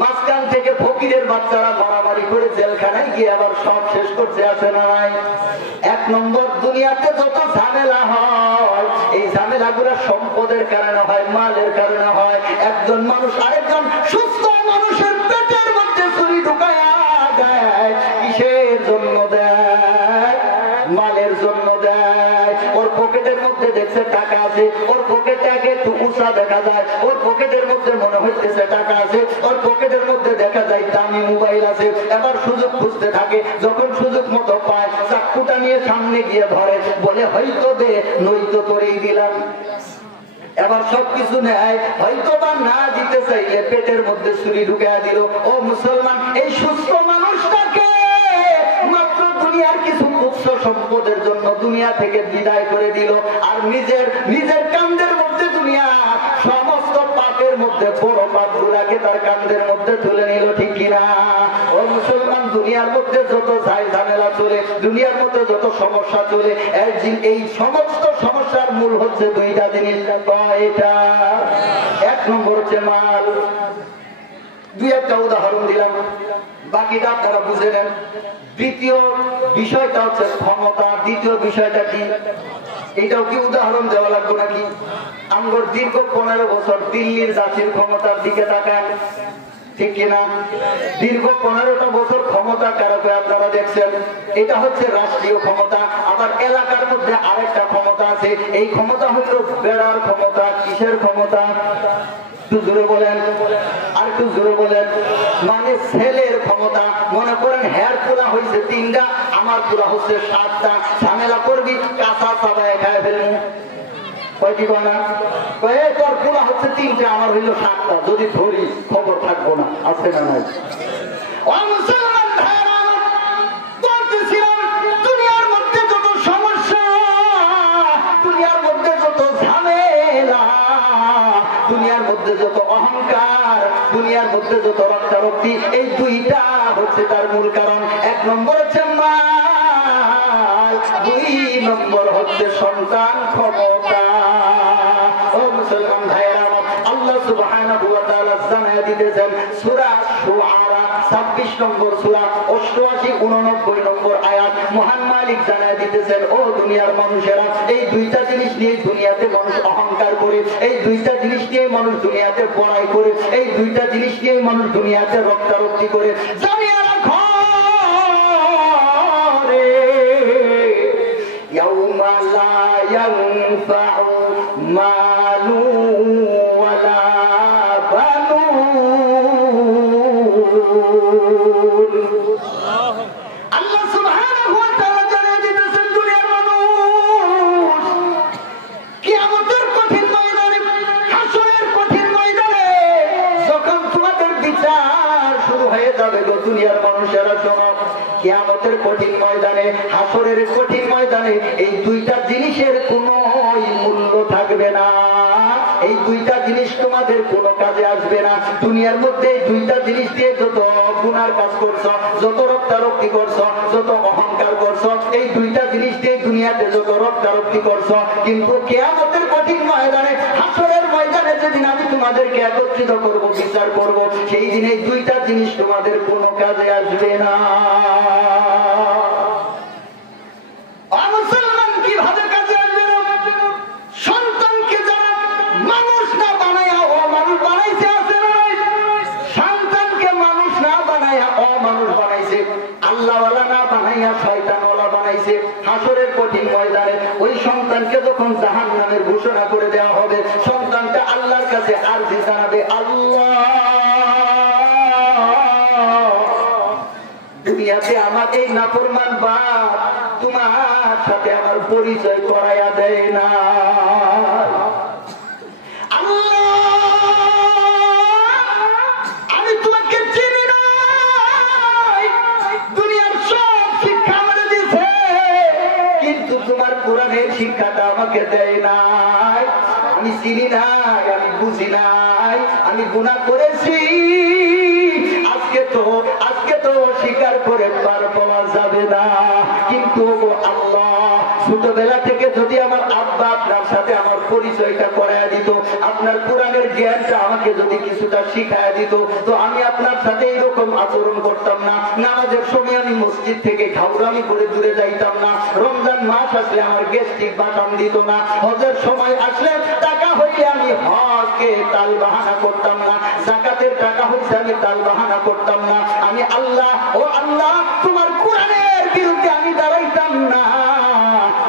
মাঝখান থেকে ফকিরের বাচ্চারা মারামারি করে জেলখানায় গিয়ে আবার সব শেষ করছে, আছে না? এক নম্বর, দুনিয়াতে যত ঝামেলা হয়, এই ঝামেলাগুলো সম্পদের কারণে হয়, মালের কারণে হয়। একজন মানুষ আরেকজন সুস্থ মানুষের পেটের মধ্যে ছুরি ঢুকায়া দেয়, কিসের জন্য দেয়? মালের জন্য দেয়। ওর পকেটের মধ্যে দেখছে টাকা আছে, ওর পকেটে আগে একটু উঁচা দেখা যায়, ওর পকেটের মধ্যে মনে হইতেছে টাকা আছে, ওর পকেটের মধ্যে দেখা যায় দামি মোবাইল আছে। এবার সুযোগ খুঁজতে থাকে, যখন সুযোগ মতো পায়, চাকুটা নিয়ে সামনে গিয়ে ধরে, বলে হয়তো দে, নয়তো করেই দিলাম। এবার সবকিছু নেয়, হয়তো বা না দিতে চাইলে পেটের মধ্যে ছুরি ঢুকিয়ে দিল। ও মুসলমান, এই সুস্থ মানুষটাকে মাত্র দুনিয়ার কিছু উৎস সম্পদের জন্য দুনিয়া থেকে বিদায় করে দিল, আর নিজের কান্দের মধ্যে দুনিয়া সমস্ত পাপের মধ্যে বড় পাপ গুলাকে তার কান্দের মধ্যে তুলে নিল, ঠিক কিনা? ও মুসলমান, দুনিয়ার মধ্যে যত ঝামেলা চলে, দুনিয়ার মধ্যে যত সমস্যা চলে, এই সমস্ত সমস্যার মূল হচ্ছে দুইটা জিনিস। কয়টা? এক নম্বর হচ্ছে মাল। দুই একটা উদাহরণ দিলাম, বাকিটা আপনারা বুঝে নেন। দ্বিতীয় বিষয়টা হচ্ছে ক্ষমতা। দ্বিতীয় বিষয়টা কি? এটাও কি উদাহরণ দেওয়া লাগবে নাকি? আমগর দীর্ঘ 15 বছর দিল্লির জাতির ক্ষমতার দিকে তাকান, ঠিক কিনা? দীর্ঘ 15টা বছর ক্ষমতা কারকে আপনারা দেখছেন। এটা হচ্ছে রাষ্ট্রীয় ক্ষমতা। আবার এলাকার মধ্যে আরেকটা ক্ষমতা আছে, এই ক্ষমতা হচ্ছে বেড়ার ক্ষমতা। কিসের ক্ষমতা? জোরে বলেন। আর একটু জোরে বলেন। মানে ছেলের ক্ষমতা, মনে করেন হ্যার পোলা হয়েছে 3টা, আমার পোলা হচ্ছে 7টা, ঝামেলা করবি কাঁচা চাবায় খায় ফেলবো। কয়টি কয় না? তোর পোলা হচ্ছে 3টা, আমার হইল 7টা, যদি ধরি খবর থাকবো না। আছে না নাই? দুনিয়ার মধ্যে যত সমস্যা, দুনিয়ার মধ্যে যত ঝামেলা, দুনিয়ার মধ্যে যত অহংকার, দুনিয়ার মধ্যে যত রক্তারক্তি, এই 2টা হচ্ছে তার মূল কারণ। 1 নম্বর হচ্ছে মাল, 2 নম্বর হচ্ছে সন্তান ক্ষমতা। ও মুসলমান ভাইরা, আল্লাহ সুবহানাহু ওয়া তাআলা জানায়া দিতেছেন সূরা শুআরা 26 নম্বর সূরা 88 89 নম্বর আয়াত। মহান মালিক জানায়া দিতেছেন, ও দুনিয়ার মানুষেরা, এই 2টা জিনিস নিয়ে দুনিয়াতে মানুষ অহংকার করে, এই 2টা জিনিস নিয়ে মানুষ দুনিয়াতে বড়াই করে, এই 2টা জিনিস নিয়ে মানুষ দুনিয়াতে রক্তারক্তি করে। জানিয়া রাখো রে, ইয়াউমা লা ইয়ানফাউ মালু ওয়ালা বানুন। আল্লাহ সুবহানাহু ওয়া তাআলা জানিয়ে দিতেছেন, দুনিয়ার মানুষ কিয়ামতের কঠিন ময়দানে, হাসরের কঠিন ময়দানে যখন তোমাদের বিচার শুরু হয়ে যাবে গো দুনিয়ার মানুষেরা, শোনো, কিয়ামতের কঠিন ময়দানে, হাসরের কঠিন ময়দানে এই 2টা জিনিসের কোনো মূল্য থাকবে না। এই 2টা জিনিস তোমাদের কোনো কাজে আসবে না। দুনিয়ার মধ্যে এই 2টা জিনিস দিয়ে যত গুনার কাজ করছো, যত রক্তারক্তি করছো, যত অহংকার করছো, এই 2টা জিনিস দিয়ে দুনিয়াতে যত রক্তারক্তি করছো, কিন্তু কিয়ামতের কঠিন ময়দানে, হাসরের ময়দানে যেদিন আমি তোমাদেরকে একত্রিত করব, বিচার করব, সেই দিন এই 2টা জিনিস তোমাদের কোনো কাজে আসবে না। মুসলমান কিভাবে কাজে আসবে না? সন্তানকে যারা মানুষ না বানায়া অমানুষ বানাইছে, আছে না? সন্তানকে মানুষ না বানায়া অমানুষ বানাইছে, আল্লাহওয়ালা না বানাইয়া শয়তানওয়ালা বানাইছে। হাসরের কঠিন ময়দানে ওই সন্তানকে যখন জাহান্নামের ঘোষণা করে দেওয়া হবে, সন্তানটা আল্লাহর কাছে আরজি জানাবে, আল্লাহ, দুনিয়াতে আমার এই নাফরমান বাপ তোমার সাথে আমার পরিচয় করাইয়া দেয় না। আমি তোমাকে চিনি না, দুনিয়ার সব শিক্ষা আমাকে দিছে, কিন্তু তোমার কোরআনের শিক্ষাটা আমাকে দেয় নাই। আমি চিনি নাই, আমি বুঝি নাই, আমি গুনাহ করেছি। আজকে তো স্বীকার করে পার পাওয়া যাবে না। কিন্তু আল্লাহ, ছোটবেলা থেকে যদি আমার আব্বা আপনার সাথে আমার পরিচয়টা করায়া দিত, আপনার কোরআনের জ্ঞানটা আমাকে যদি কিছুটা শিখায়া দিত, তো আমি আপনার সাথে এইরকম আচরণ করতাম না। নামাজের সময় আমি মসজিদ থেকে ঘাউরামি করে দূরে যাইতাম না। রমজান মাস আসলে আমার গ্যাস্ট্রিক বাটাম দিত না। হজের সময় আসলে টাকা হইলে আমি হজকে তাল বাহানা করতাম না। যাকাতের টাকা হইছে আমি তাল বাহানা করতাম না। আমি আল্লাহ, ও আল্লাহ, তোমার কোরআনের বিরুদ্ধে আমি দাঁড়াইতাম না।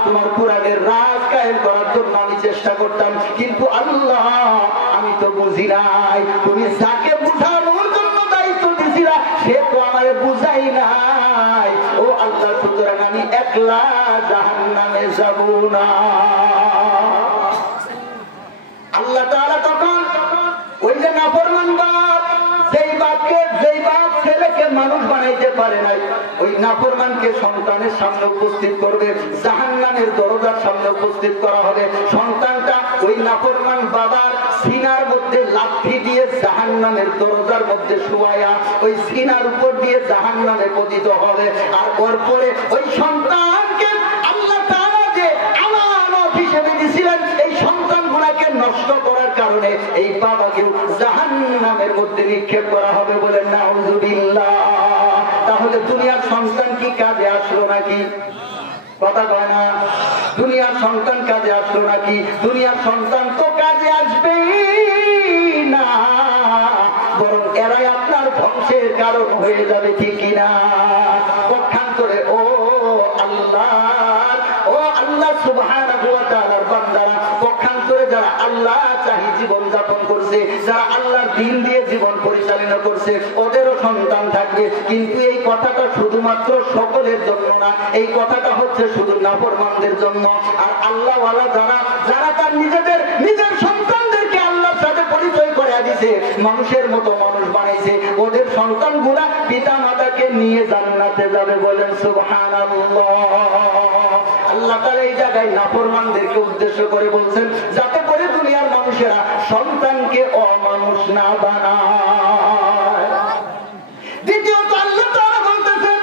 তোমার কোরআনের রাজ কায়েম করার জন্য আমি চেষ্টা করতাম, কিন্তু আল্লাহ, আমি তো বুঝি নাই। তুমি যাকে বুঝানোর জন্য দায়িত্ব দিছিলা সে তো আমারে বুঝাই নাই। ও আল্লাহ, সুতরাং আমি একলা জাহান্নামে যাব না। আল্লাহ তাআলা তখন ওই যে নাফরমান বাপ, যেই বাপ ছেলেকে মানুষ বানাইতে পারে নাই, ওই নাফরমানকে সন্তানের সামনে উপস্থিত করবে, জাহান্নামের দরজার সামনে উপস্থিত করা হবে। সন্তানটা ওই নাফরমান বাবার সিনার মধ্যে লাথি দিয়ে জাহান্নামের দরজার মধ্যে শুয়ায়া ওই সিনার উপর দিয়ে জাহান্নামে পতিত হবে। আর পরে ওই সন্তানকে আল্লাহ তাআলা যে আমানত হিসেবে দিয়েছিলেন, এই সন্তানগুলোকে নষ্ট করার কারণে এই বাবাকে জাহান্নামের মধ্যে নিক্ষেপ করা হবে। বলেন নাউযুবিল্লাহ। তাহলে দুনিয়ার সন্তান কি কাজে আসলো নাকি? কথা কয় না। দুনিয়ার সন্তান কাজে আসলো নাকি? দুনিয়ার সন্তান তো কাজে আসবেই না, বরং এরাই আপনার ধ্বংসের কারণ হয়ে যাবে, ঠিক কিনা? পক্ষান্তরে ও আল্লাহ সুবহানাহু ওয়া তাআলার বান্দারা, পক্ষান্তরে যারা আল্লাহ চাহি জীবন যাপন করছে, যারা আল্লাহর দ্বীন দিয়ে জীবন পরিচালনা করছে, ওদেরও সন্তান থাকবে। কিন্তু এই কথাটা শুধুমাত্র সকলের জন্য না, এই কথাটা হচ্ছে শুধু নাফরমানদের জন্য। আর আল্লাহওয়ালা যারা তার নিজের সন্তানদেরকে আল্লাহর সাথে পরিচয় করে দিয়েছে, মানুষের মতো মানুষ বানাইছে, ওদের সন্তানগুলা পিতা মাতাকে নিয়ে জান্নাতে যাবে। বলেন সুবহানাল্লাহ। আল্লাহ তাআলা এই জায়গায় নাফরমানদেরকে উদ্দেশ্য করে বলছেন, যাতে করে দুনিয়ার মানুষেরা সন্তানকে অমানুষ না বানায়। দ্বিতীয়ত আল্লাহ তাআলা বলতেছেন,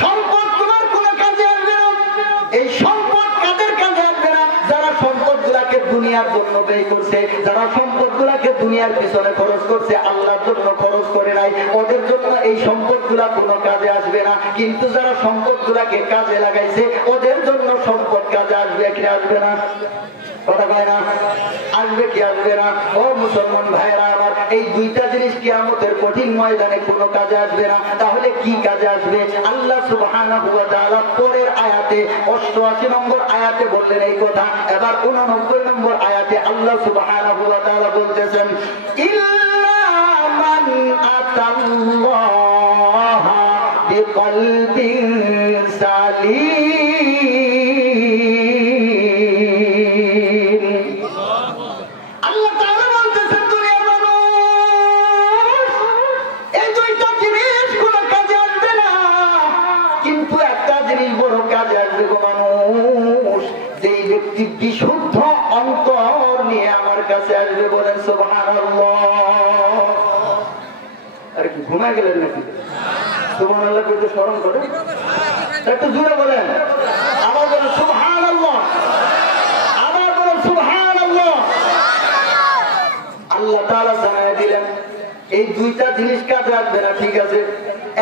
সম্পদ তোমার কোনো কাজে আসবে না। এই সম্পদ কাদের কাজে আসবে না? যারা সম্পদগুলাকে দুনিয়ার জন্য ব্যয় করছে, যারা সম্পদগুলাকে দুনিয়ার পিছনে খরচ করছে, আল্লাহর জন্য খরচ করে নাই, ওদের জন্য এই সম্পদগুলা কোনো কাজে আসবে না। কিন্তু যারা সম্পদগুলাকে কাজে লাগাইছে, ওদের জন্য সম্পদ কাজে আসবে কি আসবে না? কথা কয় না? আসবে কি আসবে না? ও মুসলমান ভাইরা আমার, এই দুইটা জিনিস কিয়ামতের কঠিন ময়দানে কোনো কাজে আসবে না। তাহলে কি কাজে আসবে? আল্লাহ সুবহানাহু ওয়া তাআলা পরের আয়াতে 88 নম্বর আয়াতে বললেন এই কথা। এবার 89 নম্বর আয়াতে আল্লাহ সুবহানাহু ওয়া তাআলা বলতেছেন, ইল্লা মান আতাল্লাহা বিকলবিন সালিম। আল্লাহ তাআলা বলতেছেন, দুনিয়ার মানুষ এই দুইটা জিনিস কোনো কাজে আসবে না, কিন্তু একটা জিনিস বড় কাজে আসবে গো মানুষ, যেই ব্যক্তি বিশুদ্ধ অন্তর নিয়ে আমার কাছে আসবে। বলেন সুবহানাল্লাহ। আরে কি ঘুমায় গেলেন নাকি? সুবহানাল্লাহ কইতে স্মরণ করে একটু জোরে বলেন, আবার বলেন সুবহানাল্লাহ, আবার বলেন সুবহানাল্লাহ। আল্লাহ তাআলা জানায় দিলেন এই দুইটা জিনিস কাজে আসবে না, ঠিক আছে,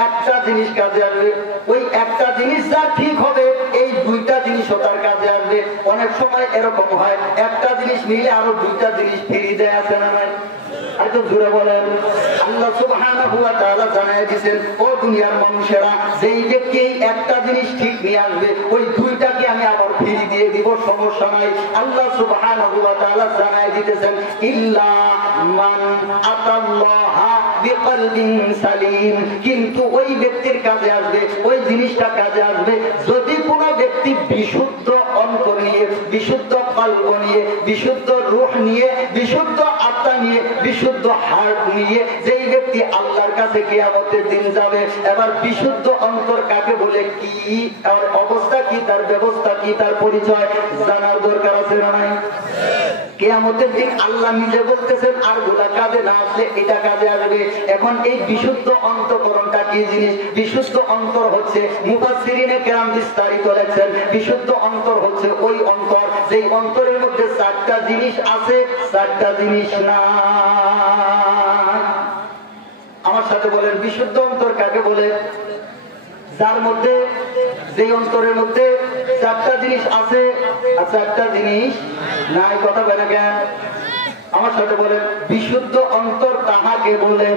একটা জিনিস কাজে আসবে। ওই একটা জিনিস যা ঠিক হবে, এই দুইটা জিনিসও তার কাজে আসবে। অনেক সময় এরকম হয়, একটা জিনিস নিলে আরো দুইটা জিনিস ফিরিয়ে দেয়, আছে না নাই? আর তো জোরে বলেন। আল্লাহ সুবহানাহু ওয়া তাআলা জানায় দিয়েছেন, ও দুনিয়ার মানুষেরা, যেই ব্যক্তি একটা জিনিস ঠিক নিয়ে আসবে, ওই দুইটাকে আমি আবার ফিরিয়ে দিয়ে দিব, সমস্যা নাই। আল্লাহ সুবহানাহু ওয়া তাআলা জানায় দিতেছেন, ইল্লা মান আতাল্লাহা বিকলবিন সালিম। কিন্তু ওই ব্যক্তির কাজে আসবে, ওই জিনিসটা কাজে আসবে যদি কোনো ব্যক্তি বিশুদ্ধ অন্তর নিয়ে, বিশুদ্ধ কলব নিয়ে, বিশুদ্ধ রূহ নিয়ে, বিশুদ্ধ আত্মা নিয়ে, বিশুদ্ধ হার্ট নিয়ে যেই ব্যক্তি আল্লাহর কাছে কিয়ামতের দিন যাবে। এবার বিশুদ্ধ অন্তর কাকে বলে, কি আর অবস্থা কি, তার ব্যবস্থা কি, তার পরিচয় জানার দরকার আছে না নাই? কিয়ামতের দিন আল্লাহ নিজে বলতেছেন, আর গুলা কাজে না আসলে এটা কাজে আসবে। এখন এই বিশুদ্ধ অন্তঃকরণটা কি জিনিস? বিশুদ্ধ অন্তর হচ্ছে, মুফাসসিরিনে কেরাম বিস্তারিত লেখেন, বিশুদ্ধ অন্তর হচ্ছে ওই অন্তর যেই অন্তরের মধ্যে চারটা জিনিস আছে, চারটা জিনিস না। আমার সাথে বলেন, বিশুদ্ধ অন্তর কাকে বলে? যার মধ্যে, যে অন্তরের মধ্যে চারটা জিনিস আছে আর চারটা জিনিস নাই। কথা বলে কেন? আমার সাথে বলেন, বিশুদ্ধ অন্তর তাহাকে বলে।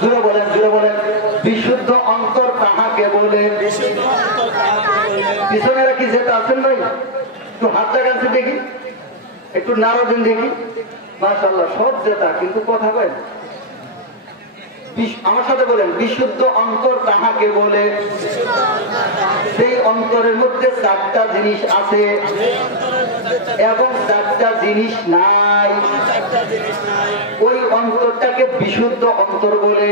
জুড়ে বলেন, জুড়ে বলেন, বিশুদ্ধ অন্তর তাহাকে বলে। পিছনে রাখি যেটা আছেন ভাই, একটু হাত জাগাচ্ছে দেখি, একটু নাড়া দিন দেখি। মাশাআল্লাহ, সব জেতা, কিন্তু কথা কয়। আমার সাথে বলেন, বিশুদ্ধ অন্তর তাহাকে বলে সেই অন্তরের মধ্যে চারটা জিনিস আছে এবং চারটা জিনিস নাই। ওই অন্তরটাকে বিশুদ্ধ অন্তর বলে।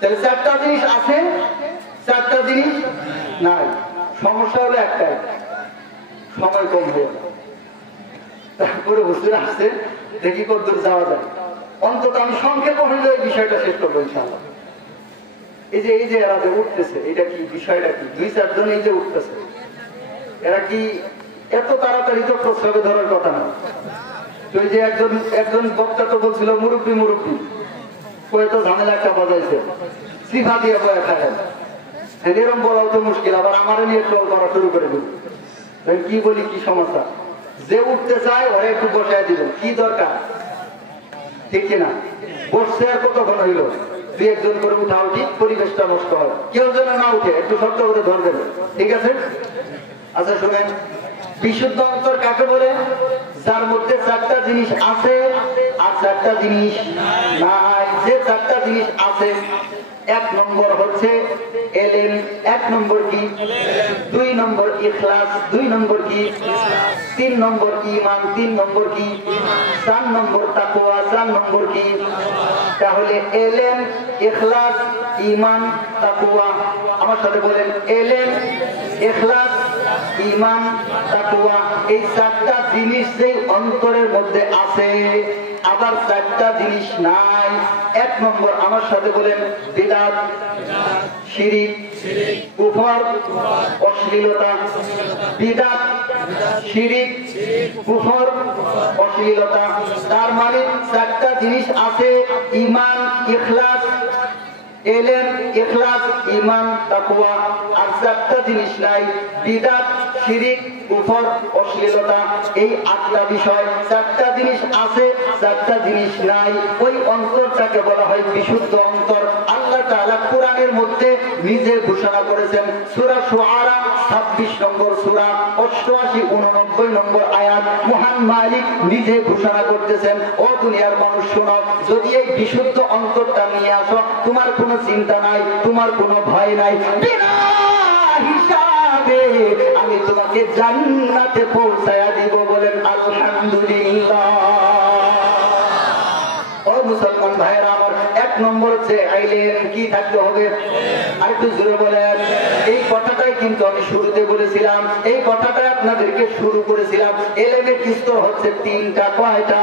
তাহলে চারটা জিনিস আছে, চারটা জিনিস নাই। সমস্যা হলো একটাই, সময় কম হয়ে। তারপরে হুজুর আসছে, দেখি কতদূর যাওয়া যায়। অন্তত আমি সংক্ষেপে হইলে এই বিষয়টা শেষ করবো ইনশাআল্লাহ। এই যে এরা যে উঠতেছে, এটা কি বিষয়টা কি? 2-4 জন এই যে উঠতেছে, এরা কি এত তাড়াতাড়ি তো প্রস্রাবে ধরার কথা না। তো এই যে একজন বক্তা তো বলছিল মুরব্বী মুরব্বী, কয়ে তো ঝামেলা একটা বাজাইছে, সিফা দিয়ে বয়ে খায়। এরকম বলাও তো মুশকিল, আবার আমারে নিয়ে ট্রল করা শুরু করে দিল। কি বলি, কি সমস্যা? যে উঠতে চায় ওরা একটু বসায় দিল, কি দরকার? ঠিক কিনা? বসছে আর কতক্ষণ হইল? দুই একজন করে উঠা উঠি, পরিবেশটা নষ্ট হয়। কেউ যেন না উঠে, একটু শক্ত করে ধরবেন, ঠিক আছে? আচ্ছা শুনেন, বিশুদ্ধ অন্তর কাকে বলে? যার মধ্যে চারটা জিনিস আছে আর চারটা জিনিস নাই। যে চারটা জিনিস আছে, এক নম্বর হচ্ছে এলেম, এক নম্বর কি? দুই নম্বর ইখলাস, দুই নম্বর কি? তিন নম্বর ঈমান, তিন নম্বর কি? চার নম্বর তাকওয়া, চার নম্বর কি? তাহলে এলেম, ইখলাস, ঈমান, তাকওয়া। আমার সাথে বলেন, এলেম, ইখলাস, ঈমান, তাকওয়া। এই চারটা জিনিস যেই অন্তরের মধ্যে আছে, আবার চারটা জিনিস নাই। এক নম্বর, আমার সাথে বলেন, বিদআত, শিরক, কুফর, অশ্লীলতা। বিদআত, শিরক, কুফর, অশ্লীলতা। তার মানে চারটা জিনিস আছে, ঈমান, ইখলাস, এলেম, ইখলাস, ঈমান, তাকওয়া। আর চারটা জিনিস নাই, বিদআত, শিরক, কুফর, অশ্লীলতা। এই আটটা বিষয়, চারটা জিনিস আছে, চারটা জিনিস নাই। ওই অন্তরটাকে বলা হয় বিশুদ্ধ অন্তর। আল্লাহ তাআলা কোরআনের মধ্যে নিজে ঘোষণা করেছেন, সূরা শুআরা 26 নম্বর সূরা, 88 89 নম্বর আয়াত। মহান মালিক নিজে ঘোষণা করতেছেন, ও দুনিয়ার মানুষ শোনো, যদি এই বিশুদ্ধ অন্তরটা নিয়ে আসো, তোমার কোনো চিন্তা নাই, তোমার কোনো ভয় নাই। বিনা হিসাবে আমি তোমাকে জান্নাতে পৌঁছায়া দিব। বলেন আলহামদুলিল্লাহ। ও মুসলমান ভাইরা আমার, এক নম্বর হচ্ছে আইলেম, কি থাকতে হবে? আরেকটু জোরে বলেন। এই কথাটাই কিন্তু আমি শুরুতে বলেছিলাম, এই কথাটাই আপনাদেরকে শুরু করেছিলাম। এলেমের স্তর হচ্ছে তিনটা। কয়টা?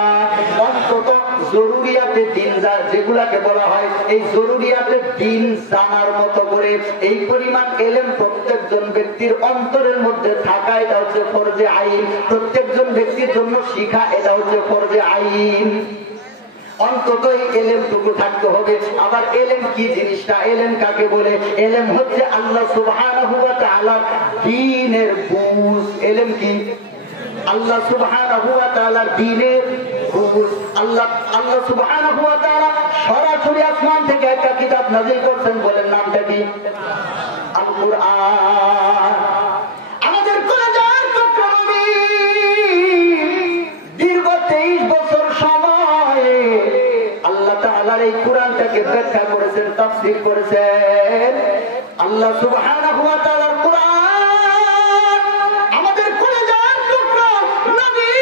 অন্তত জরুরিয়াতে দিন, যেগুলাকে বলা হয় এই জরুরিয়াতে দিন জানার মতো করে এই পরিমাণ এলেম প্রত্যেকজন ব্যক্তির অন্তরের মধ্যে থাকা, এটা হচ্ছে ফরজে আইন। প্রত্যেকজন ব্যক্তির জন্য শিখা, এটা হচ্ছে ফরজে আইন। অন্তত এই এলেমটুকু থাকতে হবে। আবার এলেম কি জিনিসটা? এলেম কাকে বলে? এলেম হচ্ছে আল্লাহ সুবহানাহু ওয়া তাআলার দ্বীনের বুঝ। এলেম কি? আল্লাহ সুবহানাহু ওয়া তাআলার দ্বীনের বুঝ। আল্লাহ সুবহানাহু ওয়া তাআলা সরাসরি আসমান থেকে একটা কিতাব নাযিল করছেন। বলেন নামটা কি? আল কুরআন। আমাদের কলেজার টুকরা নবী দীর্ঘ 23 বছর সময় আল্লাহ তাআলার এই কোরআনটাকে ব্যাখ্যা করেছেন, তাফসীর করেছেন। আল্লাহ সুবহানাহু ওয়া তাআলার কোরআন আমাদের কলেজার টুকরা নবী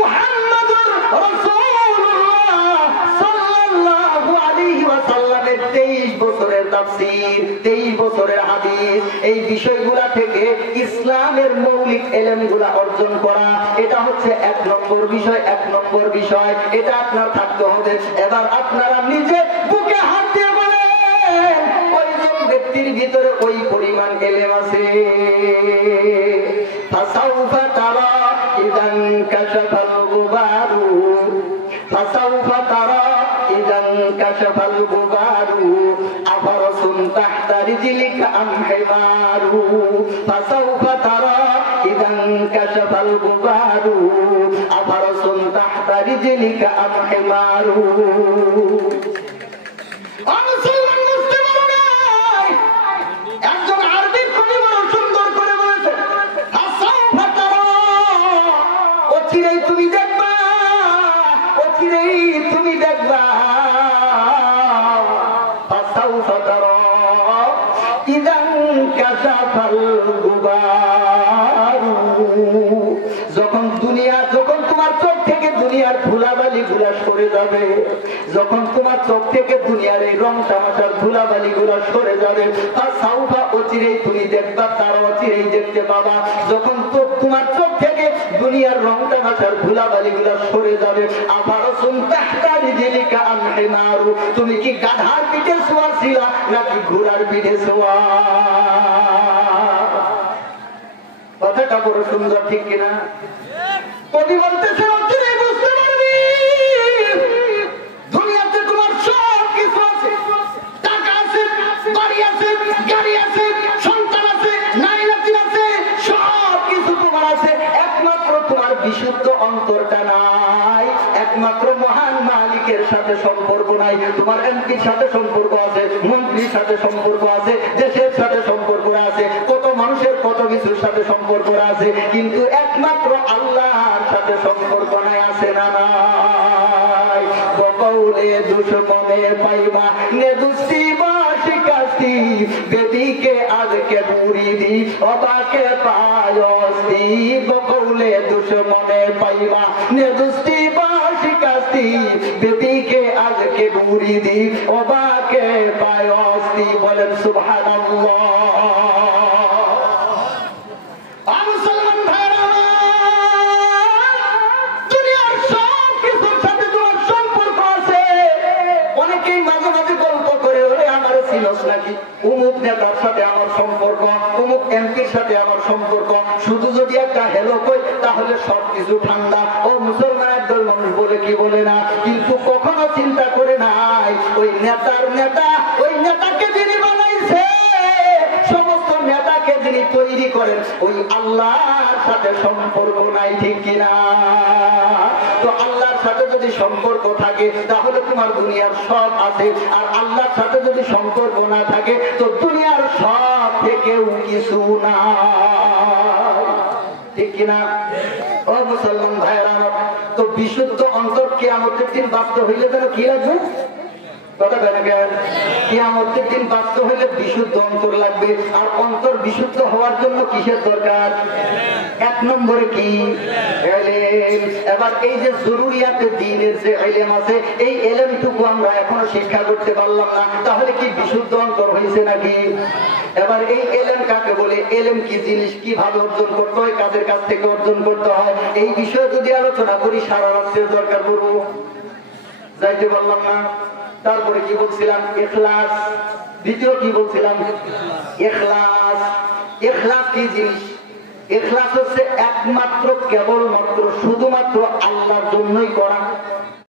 মুহাম্মদুর রাসূলুল্লাহ সাল্লাল্লাহু আলাইহি ওয়াসাল্লামের 23 বছরের তাফসীর, 23 বছরের হাদিস, এই বিষয়গুলা থেকে ইসলামের মৌলিক এলেমগুলা অর্জন করা, এটা হচ্ছে এক নম্বর বিষয়। এক নম্বর বিষয় এটা আপনার থাকতে হবে। এবার আপনারা নিজে বুকে হাত দিয়ে বলেন, ওইজন ব্যক্তির ভিতরে ওই পরিমাণ এলেম আছে। ফাসাউফা তারা ইদান কাশাফাল গুবারু, ফাসাউফা তারা ইদান কাশাফাল গুবারু আফারাসুন তাহতা রিজলিকা আম হিমারু। ফাসাউফা তারা ইদান কাশাফাল গুবারু আফারাসুন তাহতা রিজলিকা আম হিমারু। একজন আরবি কবি বড় সুন্দর করে বলেছেন, ফাসাউফা তারা, অচিরেই তুমি দেখবা, অচিরেই তুমি দেখবা। ফাসাউফা তারা ইদান কাশাফাল গুবারু, যখন তোমার চোখ থেকে দুনিয়ার ধুলাবালি গুলা সরে যাবে, যখন তোমার চোখ থেকে দুনিয়ার এই রং তামাশার ধুলাবালি গুলা সরে যাবে, ফাসাউফা অচিরেই তুমি দেখবা, তার অচিরেই দেখতে পাবা। যখন তোমার চোখ থেকে দুনিয়ার রং তামাশার ধুলাবালি গুলা সরে যাবে, আফারাসুন তাহতা রিজলিকা আম হিমারু, তুমি কি গাধার পিঠে শোয়া ছিলা নাকি ঘোড়ার পিঠে শোয়া? কথাটা বড় সুন্দর, ঠিক কিনা? কবি বলতেছে, অচিরেই বুঝতে পারবি দুনিয়াতে তোমার সব কিছু আছে, টাকা আছে, বাড়ি আছে, গাড়ি আছে, সন্তান আছে, নারী নাতি আছে, সব কিছু তোমার আছে, একমাত্র তোমার বিশুদ্ধ অন্তরটা নাই। একমাত্র মহান মালিকের সাথে সম্পর্ক নাই। তোমার এমপির সাথে সম্পর্ক আছে, মন্ত্রীর সাথে সম্পর্ক আছে, দেশের সাথে সম্পর্ক আছে, কত মানুষের কত কিছুর সাথে সম্পর্ক আছে, কিন্তু একমাত্র আল্লাহর সাথে সম্পর্ক নাই। আছে না নাই? বকৌলে দুশ্মনে পাইবা নে দুষ্টি বাসিকাস্তি বেদিকে আজকে বুড়ি দি অবাকে পায়স্তি। বকৌলে দুশ্মনে পাইবা নে দুষ্টি বাসিকাস্তি বেদিকে আজকে বুড়ি দি অবাকে পায়স্তি। বলেন সুবহানাল্লাহ। নাকি অমুক নেতার সাথে আমার সম্পর্ক, অমুক এমপির সাথে আমার সম্পর্ক, শুধু যদি একটা হেলো কই তাহলে সবকিছু ঠান্ডা। ও মুসলমান একদল মানুষ বলে কি বলে না, কিন্তু কখনো চিন্তা করে নাই ওই নেতার নেতা, ওই নেতাকে যিনি বানাইছে, সমস্ত নেতাকে যিনি তৈরি করেন, ওই আল্লাহর সাথে সম্পর্ক নাই। ঠিক কিনা? তো আল্লাহর সাথে যদি সম্পর্ক থাকে তাহলে তোমার দুনিয়ার সব আছে, আর আল্লাহর সাথে যদি সম্পর্ক না থাকে তো দুনিয়ার সব থেকেও কিছু না। ঠিক কিনা? ও মুসলমান ভাইয়েরা আমার, তো বিশুদ্ধ অন্তর কিয়ামতের দিন বাস্তব হইলে যেন কি লাগবে? কথা কেন কেন? কিয়ামতের দিন বাস্তব হইলে বিশুদ্ধ অন্তর লাগবে। আর অন্তর বিশুদ্ধ হওয়ার জন্য কিসের দরকার? এক নম্বরে কি? ইলম। এবার এই যে জরুরিয়াতে দ্বীনের যে ইলম আছে, এই ইলমটুকু আমরা এখনো শিক্ষা করতে পারলাম না, তাহলে কি বিশুদ্ধ অন্তর হয়েছে নাকি? এবার এই ইলম কাকে বলে, ইলম কি জিনিস, কিভাবে অর্জন করতে হয়, কাদের কাছ থেকে অর্জন করতে হয়, এই বিষয়ে যদি আলোচনা করি সারা রাত্রের দরকার পড়বো, যাইতে পারলাম না। তারপরে কি বলছিলাম? ইখলাস। দ্বিতীয় কি বলছিলাম? ইখলাস। ইখলাস কি জিনিস? ইখলাস হচ্ছে একমাত্র, কেবলমাত্র, শুধুমাত্র আল্লাহর জন্যই করা।